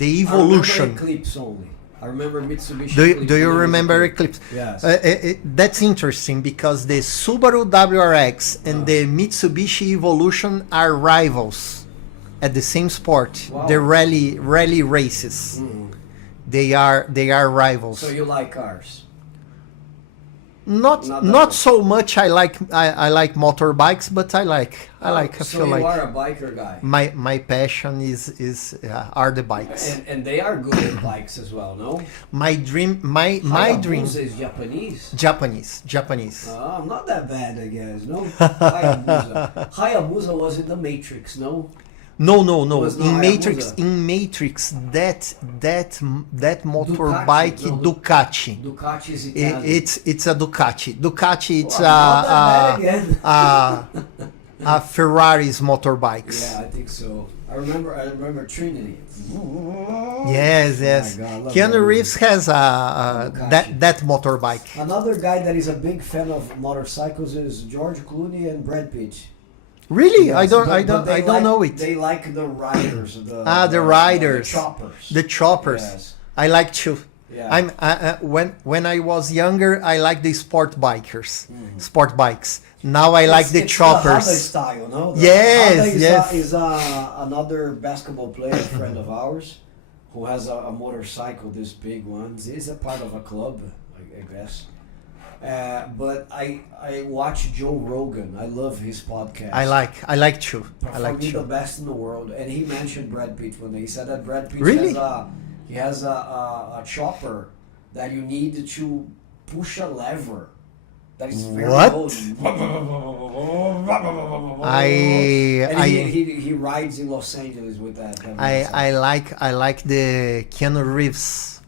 I evolution. remember Eclipse only. I remember Mitsubishi. Do Eclipse you when it was remember a Eclipse? Yes. That's interesting because the Subaru WRX and the Mitsubishi Evolution are rivals at the same sport. Wow. The rally races. Mhm. They are rivals. So you like cars? Not Not not that so much. I like motorbikes, but I So feel you like are a biker guy. my passion is are the bikes. And they are good at bikes as well, no? My dream my dream Hayabusa is Japanese. Japanese. I'm not that bad, I guess. No, Hayabusa. Hayabusa was in the Matrix, no? No. Was not In Hayabusa. Matrix, that motorbike Ducati. Ducati is Italian. It's a Ducati. Ducati, it's not that bad again. a Ferrari's motorbikes. Yeah, I think so. I remember Trinity. Yes. Oh my God, Keanu Reeves has that motorbike. Another guy that is a big fan of motorcycles is George Clooney and Brad Pitt. Really? Yes, I but don't know it. They like the riders. The riders. The choppers. The choppers. Yes. I like too. Yeah. When I was younger, I liked the sport bikes. Now I like the choppers. The Honda style, no? Yes. Is another basketball player, friend of ours, who has a motorcycle, this big one. He's a part of a club, I guess. But I watch Joe Rogan. I love his podcast. I like too. For me, the best in the world. And he mentioned Brad Pitt when he said that Brad Pitt really? has a chopper that you need to push a lever. That is very old. He rides in Los Angeles with that. I like the Keanu Reeves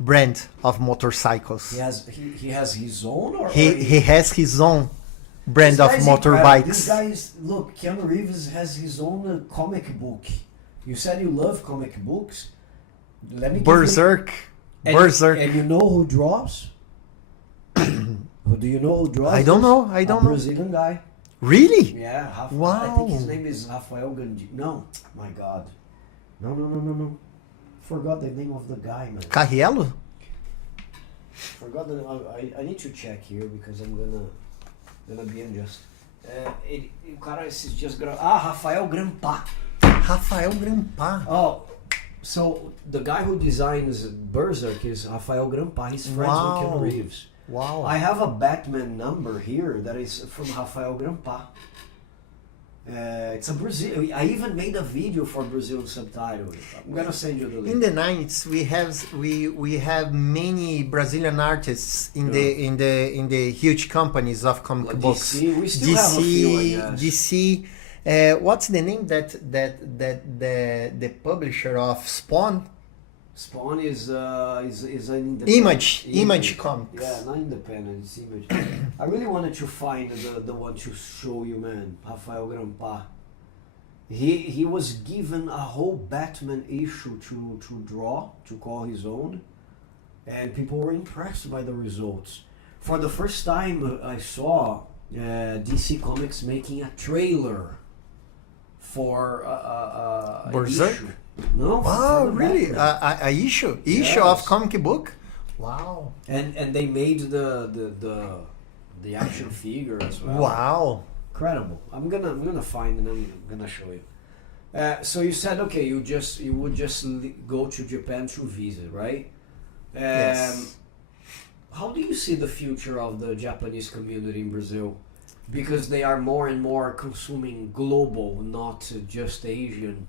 brand of motorcycles. He has his own, or he has his own brand of motorbikes. This guy look. Keanu Reeves has his own comic book. You said you love comic books. Let me Berserk. And you know who draws? Do you know who draws? I don't know. Brazilian guy. Really? Yeah. Wow. I think his name is Rafael Gandhi. No, my God. No. Forgot the name of the guy, man. Carriello? Forgot the. I need to check here because I'm gonna be unjust. O cara esses dias Rafael Grampa. Rafael Grampa. Oh, so the guy who designs Berserk is Rafael Grampa. He's friends with Keanu Reeves. Wow. I have a Batman number here that is from Rafael Grampa. It's a Brazil. I even made a video for Brazilian subtitles. I'm gonna send you the link. In the 90s, we have many Brazilian artists in the huge companies of comic books. DC. We still have a few, I guess. DC. What's the name that the publisher of Spawn? Spawn is an independent. Image Comics. Yeah, not independent. It's Image. I really wanted to find the one to show you, man. Rafael Grampa. He was given a whole Batman issue to draw, to call his own, and people were impressed by the results. For the first time, I saw DC Comics making a trailer for Berserk? issue. No. Wow, really? A issue of comic book? Wow. And they made the action figure as well. Wow. Incredible. I'm gonna find and I'm gonna show you. So you said okay, you would just go to Japan to visit, right? Yes. How do you see the future of the Japanese community in Brazil? Because they are more and more consuming global, not just Asian.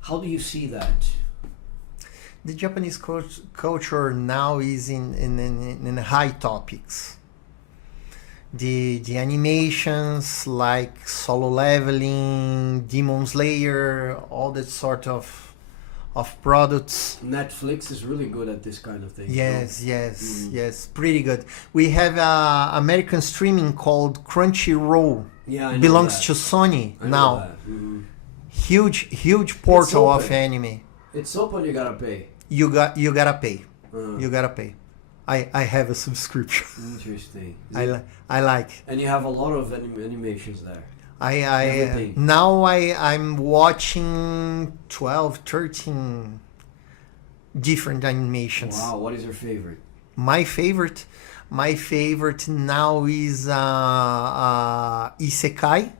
How do you see that? The Japanese culture now is in high topics. The animations like Solo Leveling, Demon Slayer, all that sort of products. Netflix is really good at this kind of thing. Yes, pretty good. We have American streaming called Crunchyroll. Yeah, I know belongs that. to Sony I know now. that. Mm-hmm. Huge portal of anime. It's open. You gotta pay. You gotta pay. You gotta pay. I have a subscription. Interesting. I like. And you have a lot of animations there. I'm watching 12, 13 different animations. Wow, what is your favorite? My favorite now is Isekai.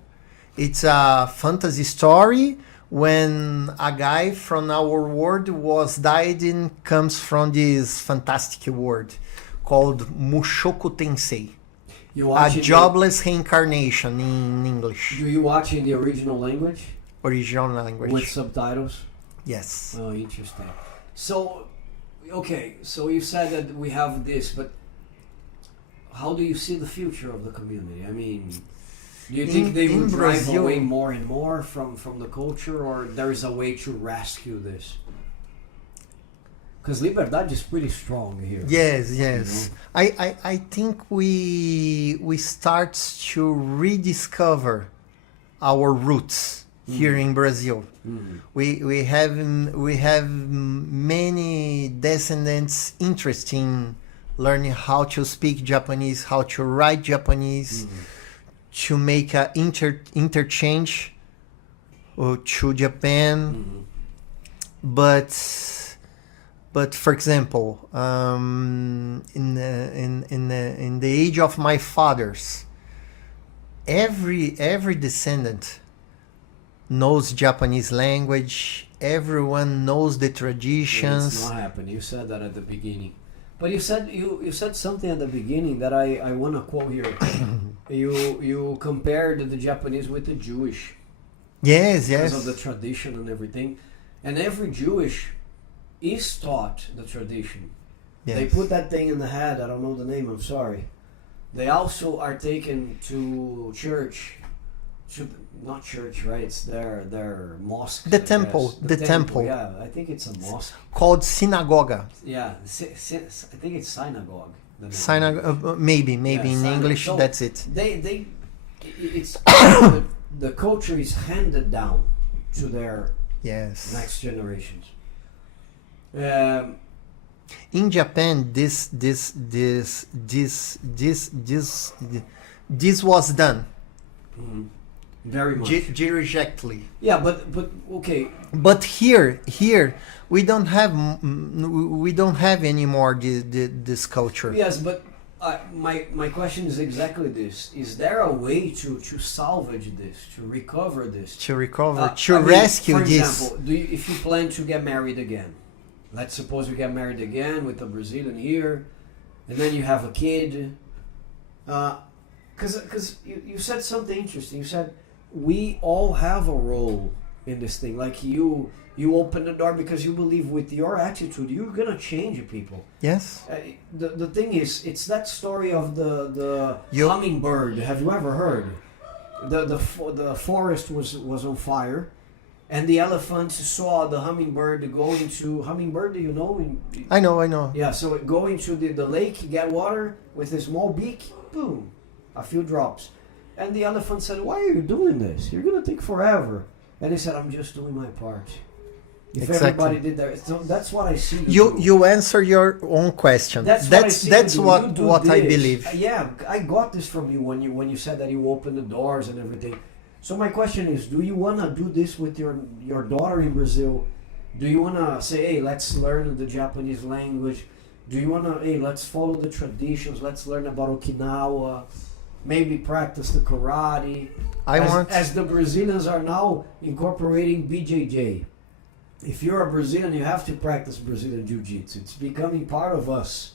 It's a fantasy story when a guy from our world was died and comes from this fantastic world called Mushoku Tensei. A jobless reincarnation in English. Do you watch in the original language? Original language. With subtitles? Yes. Oh, interesting. So, okay, so you said that we have this, but how do you see the future of the community? I mean, Do you think they will drive Brazil, away more and more from the culture, or there is a way to rescue this? Because liberdade is pretty strong here. Yes, yes. You know? I think we start to rediscover our roots here in Brazil. We have many descendants interested in learning how to speak Japanese, how to write Japanese, to make a interchange to Japan. But for example, in the age of my fathers, every descendant knows Japanese language. Everyone knows the traditions. It's not happening. You said that at the beginning, but you said something at the beginning that I want to quote here. you compared the Japanese with the Jewish. Yes, because of the tradition and everything, and every Jewish is taught the tradition. Yes. They put that thing in the head. I don't know the name. I'm sorry. They also are taken to church. Not church, right? It's their mosque. The temple. The temple. Yeah, I think it's a mosque. Called synagogue. Yeah, I think it's synagogue. Maybe in English, so that's it. It's the culture is handed down to their next generations. In Japan, this was done. Very much. Directly. Yeah, but okay. But here we don't have anymore this culture. Yes, but my question is exactly this: is there a way to salvage this, to recover this, rescue for this? For example, if you plan to get married again, let's suppose you get married again with a Brazilian here, and then you have a kid. Because you said something interesting. You said we all have a role in this thing. Like you open the door because you believe with your attitude you're gonna change people. Yes. The thing is, it's that story of the hummingbird. Have you ever heard? The forest was on fire, and the elephants saw the hummingbird go into hummingbird. Do you know? I know. Yeah. So it go into the lake, get water with a small beak. Boom. A few drops. And the elephant said, "Why are you doing this? You're going to take forever." And he said, "I'm just doing my part." If everybody did that, so that's what I see. You answer your own question. That's what I believe. Yeah, I got this from you when you said that you open the doors and everything. So my question is, do you want to do this with your daughter in Brazil? Do you want to say, "Hey, let's learn the Japanese language"? Do you want to, "Hey, let's follow the traditions, let's learn about Okinawa, maybe practice the karate"? As the Brazilians are now incorporating BJJ. If you're a Brazilian, you have to practice Brazilian Jiu-Jitsu. It's becoming part of us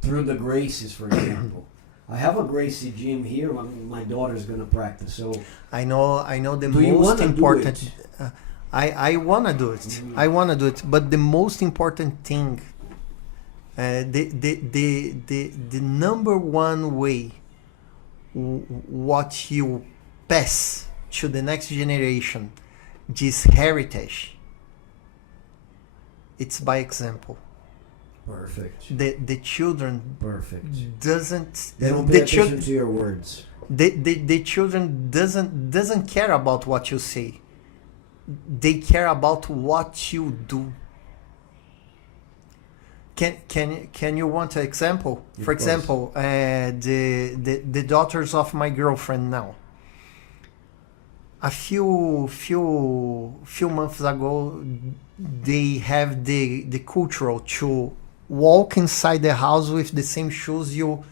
through the Gracies, for example. I have a Gracie gym here. My daughter's going to practice. So I know the most important. I want to do it. I want to do it. But the most important thing, the number one way what you pass to the next generation, this heritage, it's by example. Perfect. The children doesn't. They don't pay attention to your words. The children doesn't care about what you say. They care about what you do. Can you want an example? For example, the daughters of my girlfriend now. A few months ago, they have the cultural to walk inside the house with the same shoes you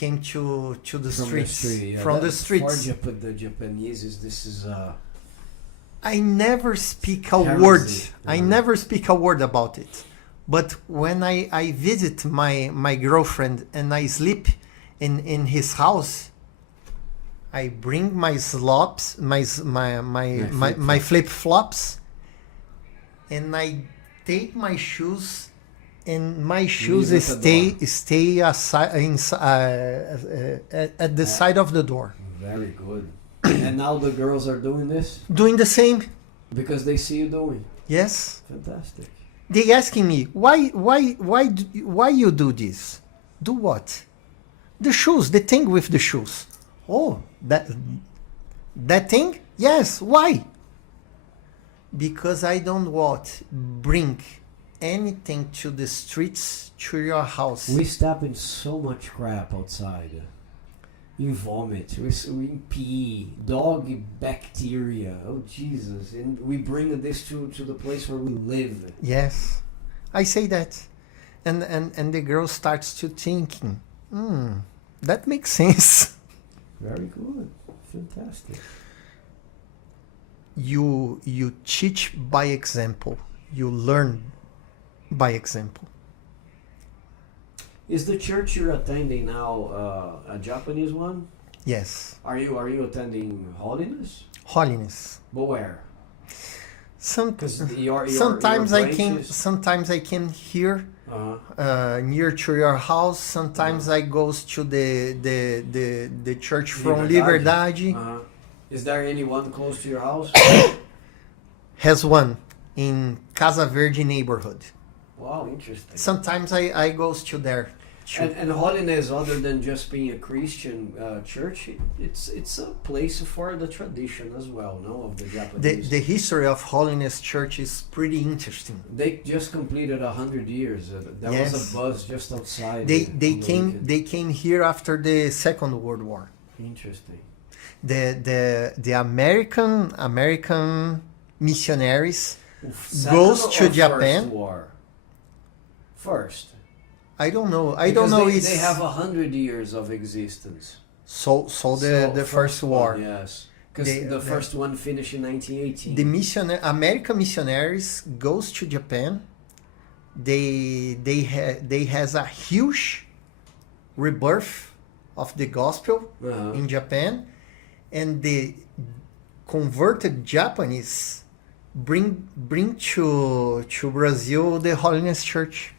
came to the streets from the streets. For the Japanese, this is. I never speak a word. I never speak a word about it. But when I visit my girlfriend and I sleep in his house, I bring my slops, my flip flops, and I take my shoes And my shoes stay at the side of the door. Very good. And now the girls are doing this? Doing the same. Because they see you doing. Yes. Fantastic. They asking me, why you do this? Do what? The shoes, the thing with the shoes. Oh, that thing? Yes. Why? Because I don't want bring anything to the streets to your house. We step in so much crap outside. We vomit, we pee, dog bacteria. Oh Jesus! And we bring this to the place where we live. Yes, I say that, and the girl starts to thinking, that makes sense. Very good, fantastic. You teach by example. You learn by example. Is the church you're attending now a Japanese one? Yes. Are you attending Holiness? Holiness. But where? Sometimes I came here near to your house. Sometimes I goes to the church from Liberdade. Is there anyone close to your house? Has one in Casa Verde neighborhood. Wow, interesting. Sometimes I goes to there. And Holiness, other than just being a Christian church, it's a place for the tradition as well, no, of the Japanese. The history of Holiness Church is pretty interesting. They just completed 100 years. There was a buzz just outside. They came here after the Second World War. Interesting. The American missionaries goes to Japan. First war? First. I don't know. They have 100 years of existence. So the first war. Yes, because the first one finished in 1918. The American missionaries goes to Japan. They has a huge rebirth of the gospel in Japan, and the converted Japanese bring to Brazil the Holiness Church.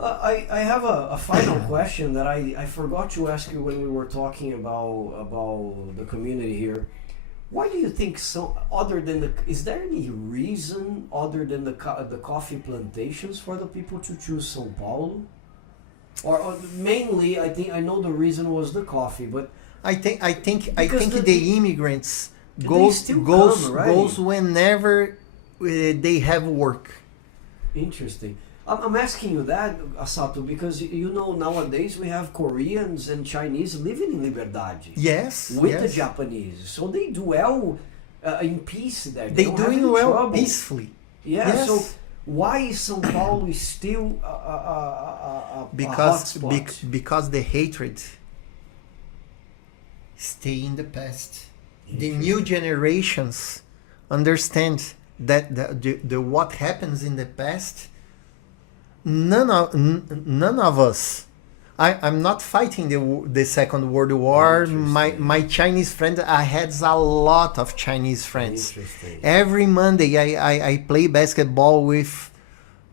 I have a final question that I forgot to ask you when we were talking about the community here. Why do you think so? Is there any reason other than the coffee plantations for the people to choose São Paulo? Or mainly, I know the reason was the coffee, but I think the immigrants goes whenever they have work. Interesting. I'm asking you that, Asato, because nowadays we have Koreans and Chinese living in liberdade. Yes. With the Japanese, so they do well in peace there. They doing well trouble. Peacefully. Yeah. Yes. So why is São Paulo still a hotspot? Because the hatred stay in the past. The new generations understand that the what happens in the past. None of us. I'm not fighting the Second World War. My Chinese friends, I had a lot of Chinese friends. Every Monday I play basketball with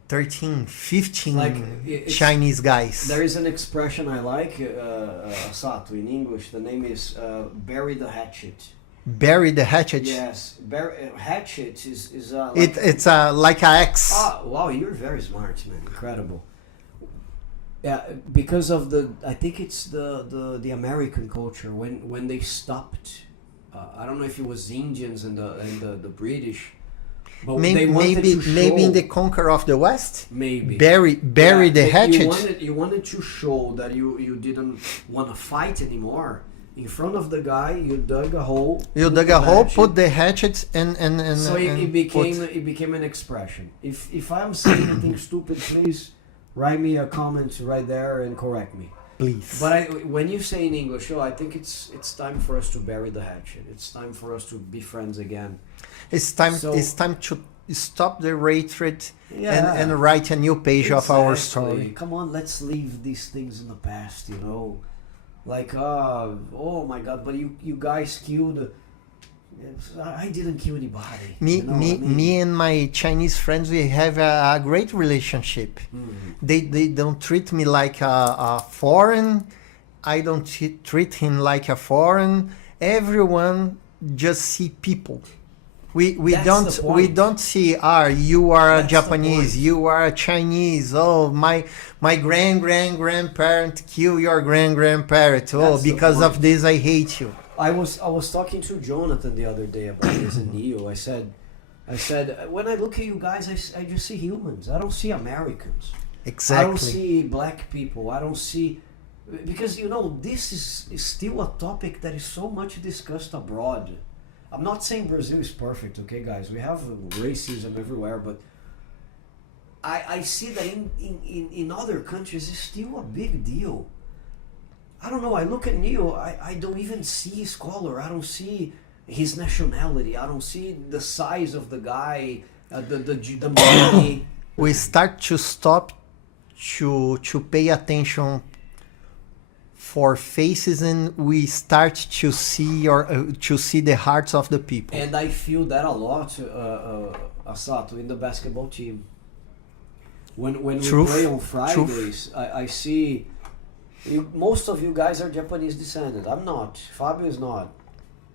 13, 15 Chinese guys. There is an expression I like, Asato, in English. The name is bury the hatchet. Bury the hatchet. Yes, hatchet is it's like an axe. Ah, wow, you're very smart, man. Incredible. Yeah, because of I think it's the American culture when they stopped. I don't know if it was Indians and the British, but they wanted to show, maybe in the conquer of the West. Maybe bury the hatchet. You wanted to show that you didn't want to fight anymore. In front of the guy, you dug a hole. You dug a hole, put the hatchet, and so it became an expression. If I'm saying anything stupid, please write me a comment right there and correct me. Please. But when you say in English, I think it's time for us to bury the hatchet. It's time for us to be friends again. It's time to stop the hatred and write a new page of our story. Come on, let's leave these things in the past. Like oh my God! But you guys killed I didn't kill anybody. Me and my Chinese friends, we have a great relationship. They don't treat me like a foreign. I don't treat him like a foreign. Everyone just see people. We don't see you are a Japanese, you are a Chinese. Oh, my grandparent kill your grandparent. Oh, because of this I hate you. I was talking to Jonathan the other day about this in Neo. I said when I look at you guys, I just see humans. I don't see Americans. Exactly. I don't see black people. I don't see, because this is still a topic that is so much discussed abroad. I'm not saying Brazil is perfect, okay, guys? We have racism everywhere, but I see that in other countries it's still a big deal. I don't know. I look at Neo. I don't even see his color. I don't see his nationality. I don't see the size of the guy. The money. We start to stop to pay attention for faces, and we start to see the hearts of the people. And I feel that a lot, Asato, in the basketball team. When we play on Fridays, I see. Most of you guys are Japanese descendant. I'm not. Fabio is not.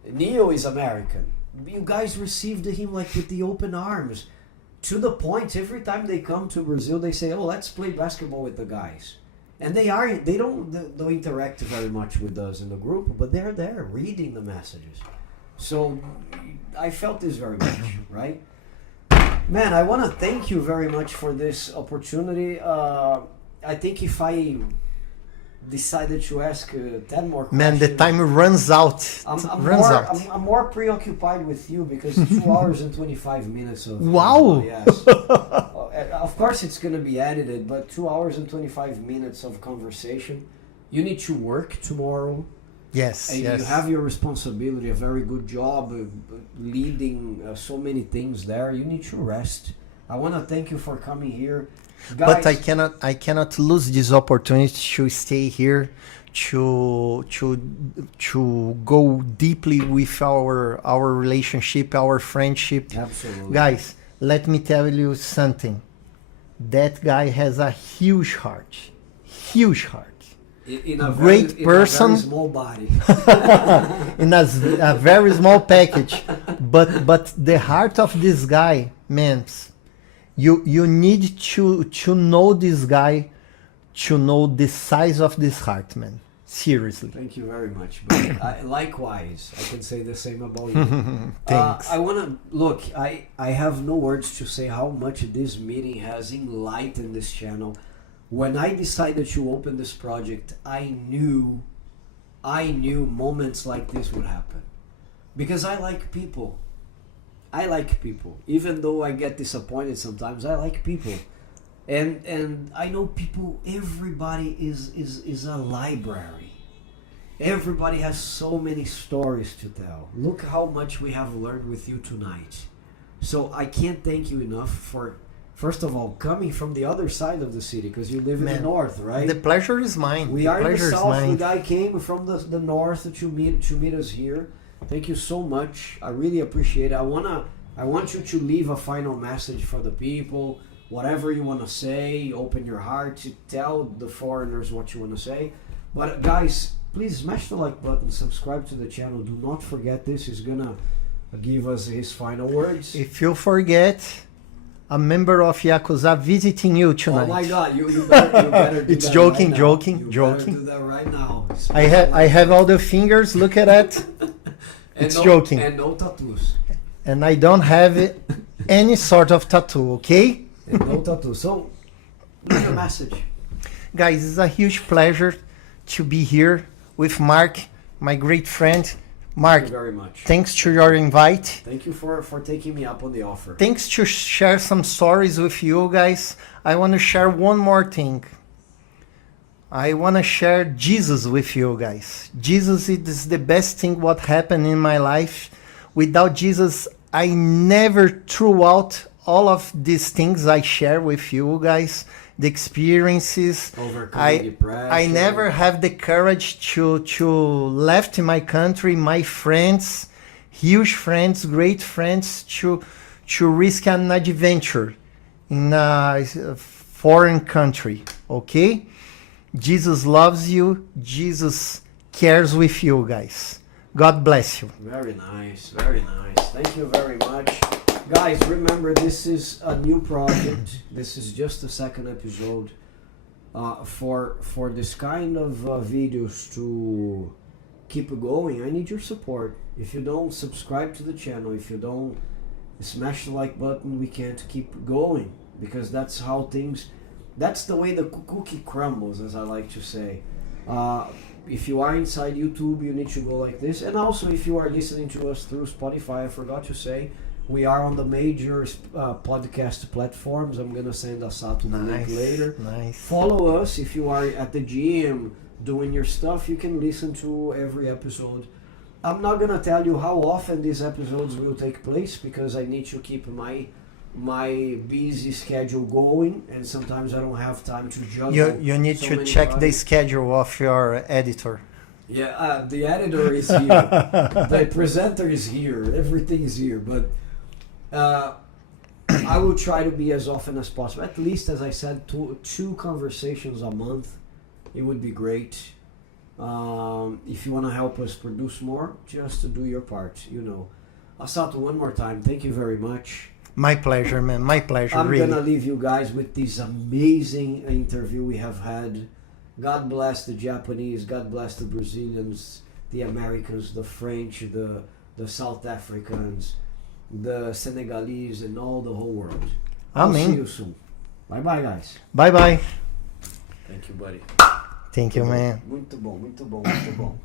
Neo is American. You guys received him like with the open arms. To the point, every time they come to Brazil, they say, "Oh, let's play basketball with the guys." And they don't interact very much with us in the group, but they're there reading the messages. So I felt this very much, right? Man, I want to thank you very much for this opportunity. I think if I decided to ask 10 more questions. Man, the time runs out. I'm more preoccupied with you because 2 hours and 25 minutes of... Wow! Yes. Of course it's going to be edited, but 2 hours and 25 minutes of conversation. You need to work tomorrow. Yes, and yes. You have your responsibility, a very good job, leading so many things there. You need to rest. I want to thank you for coming here. Guys, but I cannot lose this opportunity to stay here, to go deeply with our relationship, our friendship. Absolutely. Guys, let me tell you something. That guy has a huge heart. Huge heart. In a great person. In a very small body. In a very small package. But the heart of this guy, man, you need to know this guy, to know the size of this heart, man. Seriously. Thank you very much. Likewise, I can say the same about you. Thanks. I want to look. I have no words to say how much this meeting has enlightened this channel. When I decided to open this project, I knew moments like this would happen, because I like people. I like people. Even though I get disappointed sometimes, I like people. And I know people, everybody is a library. Everybody has so many stories to tell. Look how much we have learned with you tonight. So I can't thank you enough for, first of all, coming from the other side of the city, because you live in the north, right? The pleasure is mine. We are in the south. The guy came from the north to meet us here. Thank you so much. I really appreciate it. I want you to leave a final message for the people. Whatever you want to say, open your heart to tell the foreigners what you want to say. But guys, please smash the like button, subscribe to the channel. Do not forget, this is gonna give us his final words. If you forget, a member of Yakuza visiting you tonight. Oh my God, you better do it's that joking, right joking, now. joking. You better do that right now. I have all the fingers. Look at that. It's joking. And no tattoos. And I don't have any sort of tattoo. Okay. And no tattoo. So, leave a message. Guys, it's a huge pleasure to be here with Mark, my great friend. Mark, thank you very much. Thanks to your invite. Thank you for taking me up on the offer. Thanks to share some stories with you guys. I want to share one more thing. I want to share Jesus with you guys. Jesus is the best thing what happened in my life. Without Jesus, I never threw out all of these things I share with you guys, the experiences. Overcoming depression. I never have the courage to left my country, my friends huge friends, great friends to risk an adventure in a foreign country. Okay? Jesus loves you. Jesus cares with you, guys. God bless you. Very nice, very nice. Thank you very much. Guys, remember, this is a new project. This is just the second episode. For this kind of videos to keep going, I need your support. If you don't subscribe to the channel, if you don't smash the like button, we can't keep going, because that's how things, that's the way the cookie crumbles, as I like to say. If you are inside YouTube, you need to go like this. And also, if you are listening to us through Spotify, I forgot to say, we are on the major podcast platforms. I'm going to send Asato the link later. Nice. Follow us. If you are at the gym doing your stuff, you can listen to every episode. I'm not going to tell you how often these episodes will take place, because I need to keep my busy schedule going, and sometimes I don't have time to juggle. You need to check the schedule of your editor. Yeah, the editor is here. The presenter is here. Everything is here. But I will try to be as often as possible. At least, as I said, two conversations a month. It would be great. If you want to help us produce more, just to do your part, you know. Asato, one more time, thank you very much. My pleasure, man. My pleasure, I'm really. going to leave you guys with this amazing interview we have had. God bless the Japanese, God bless the Brazilians, the Americans, the French, the South Africans, the Senegalese, and all the whole world. I'll see you soon. Bye-bye, guys. Bye-bye. Thank you, buddy. Thank you, man. Muito bom, muito bom, muito bom.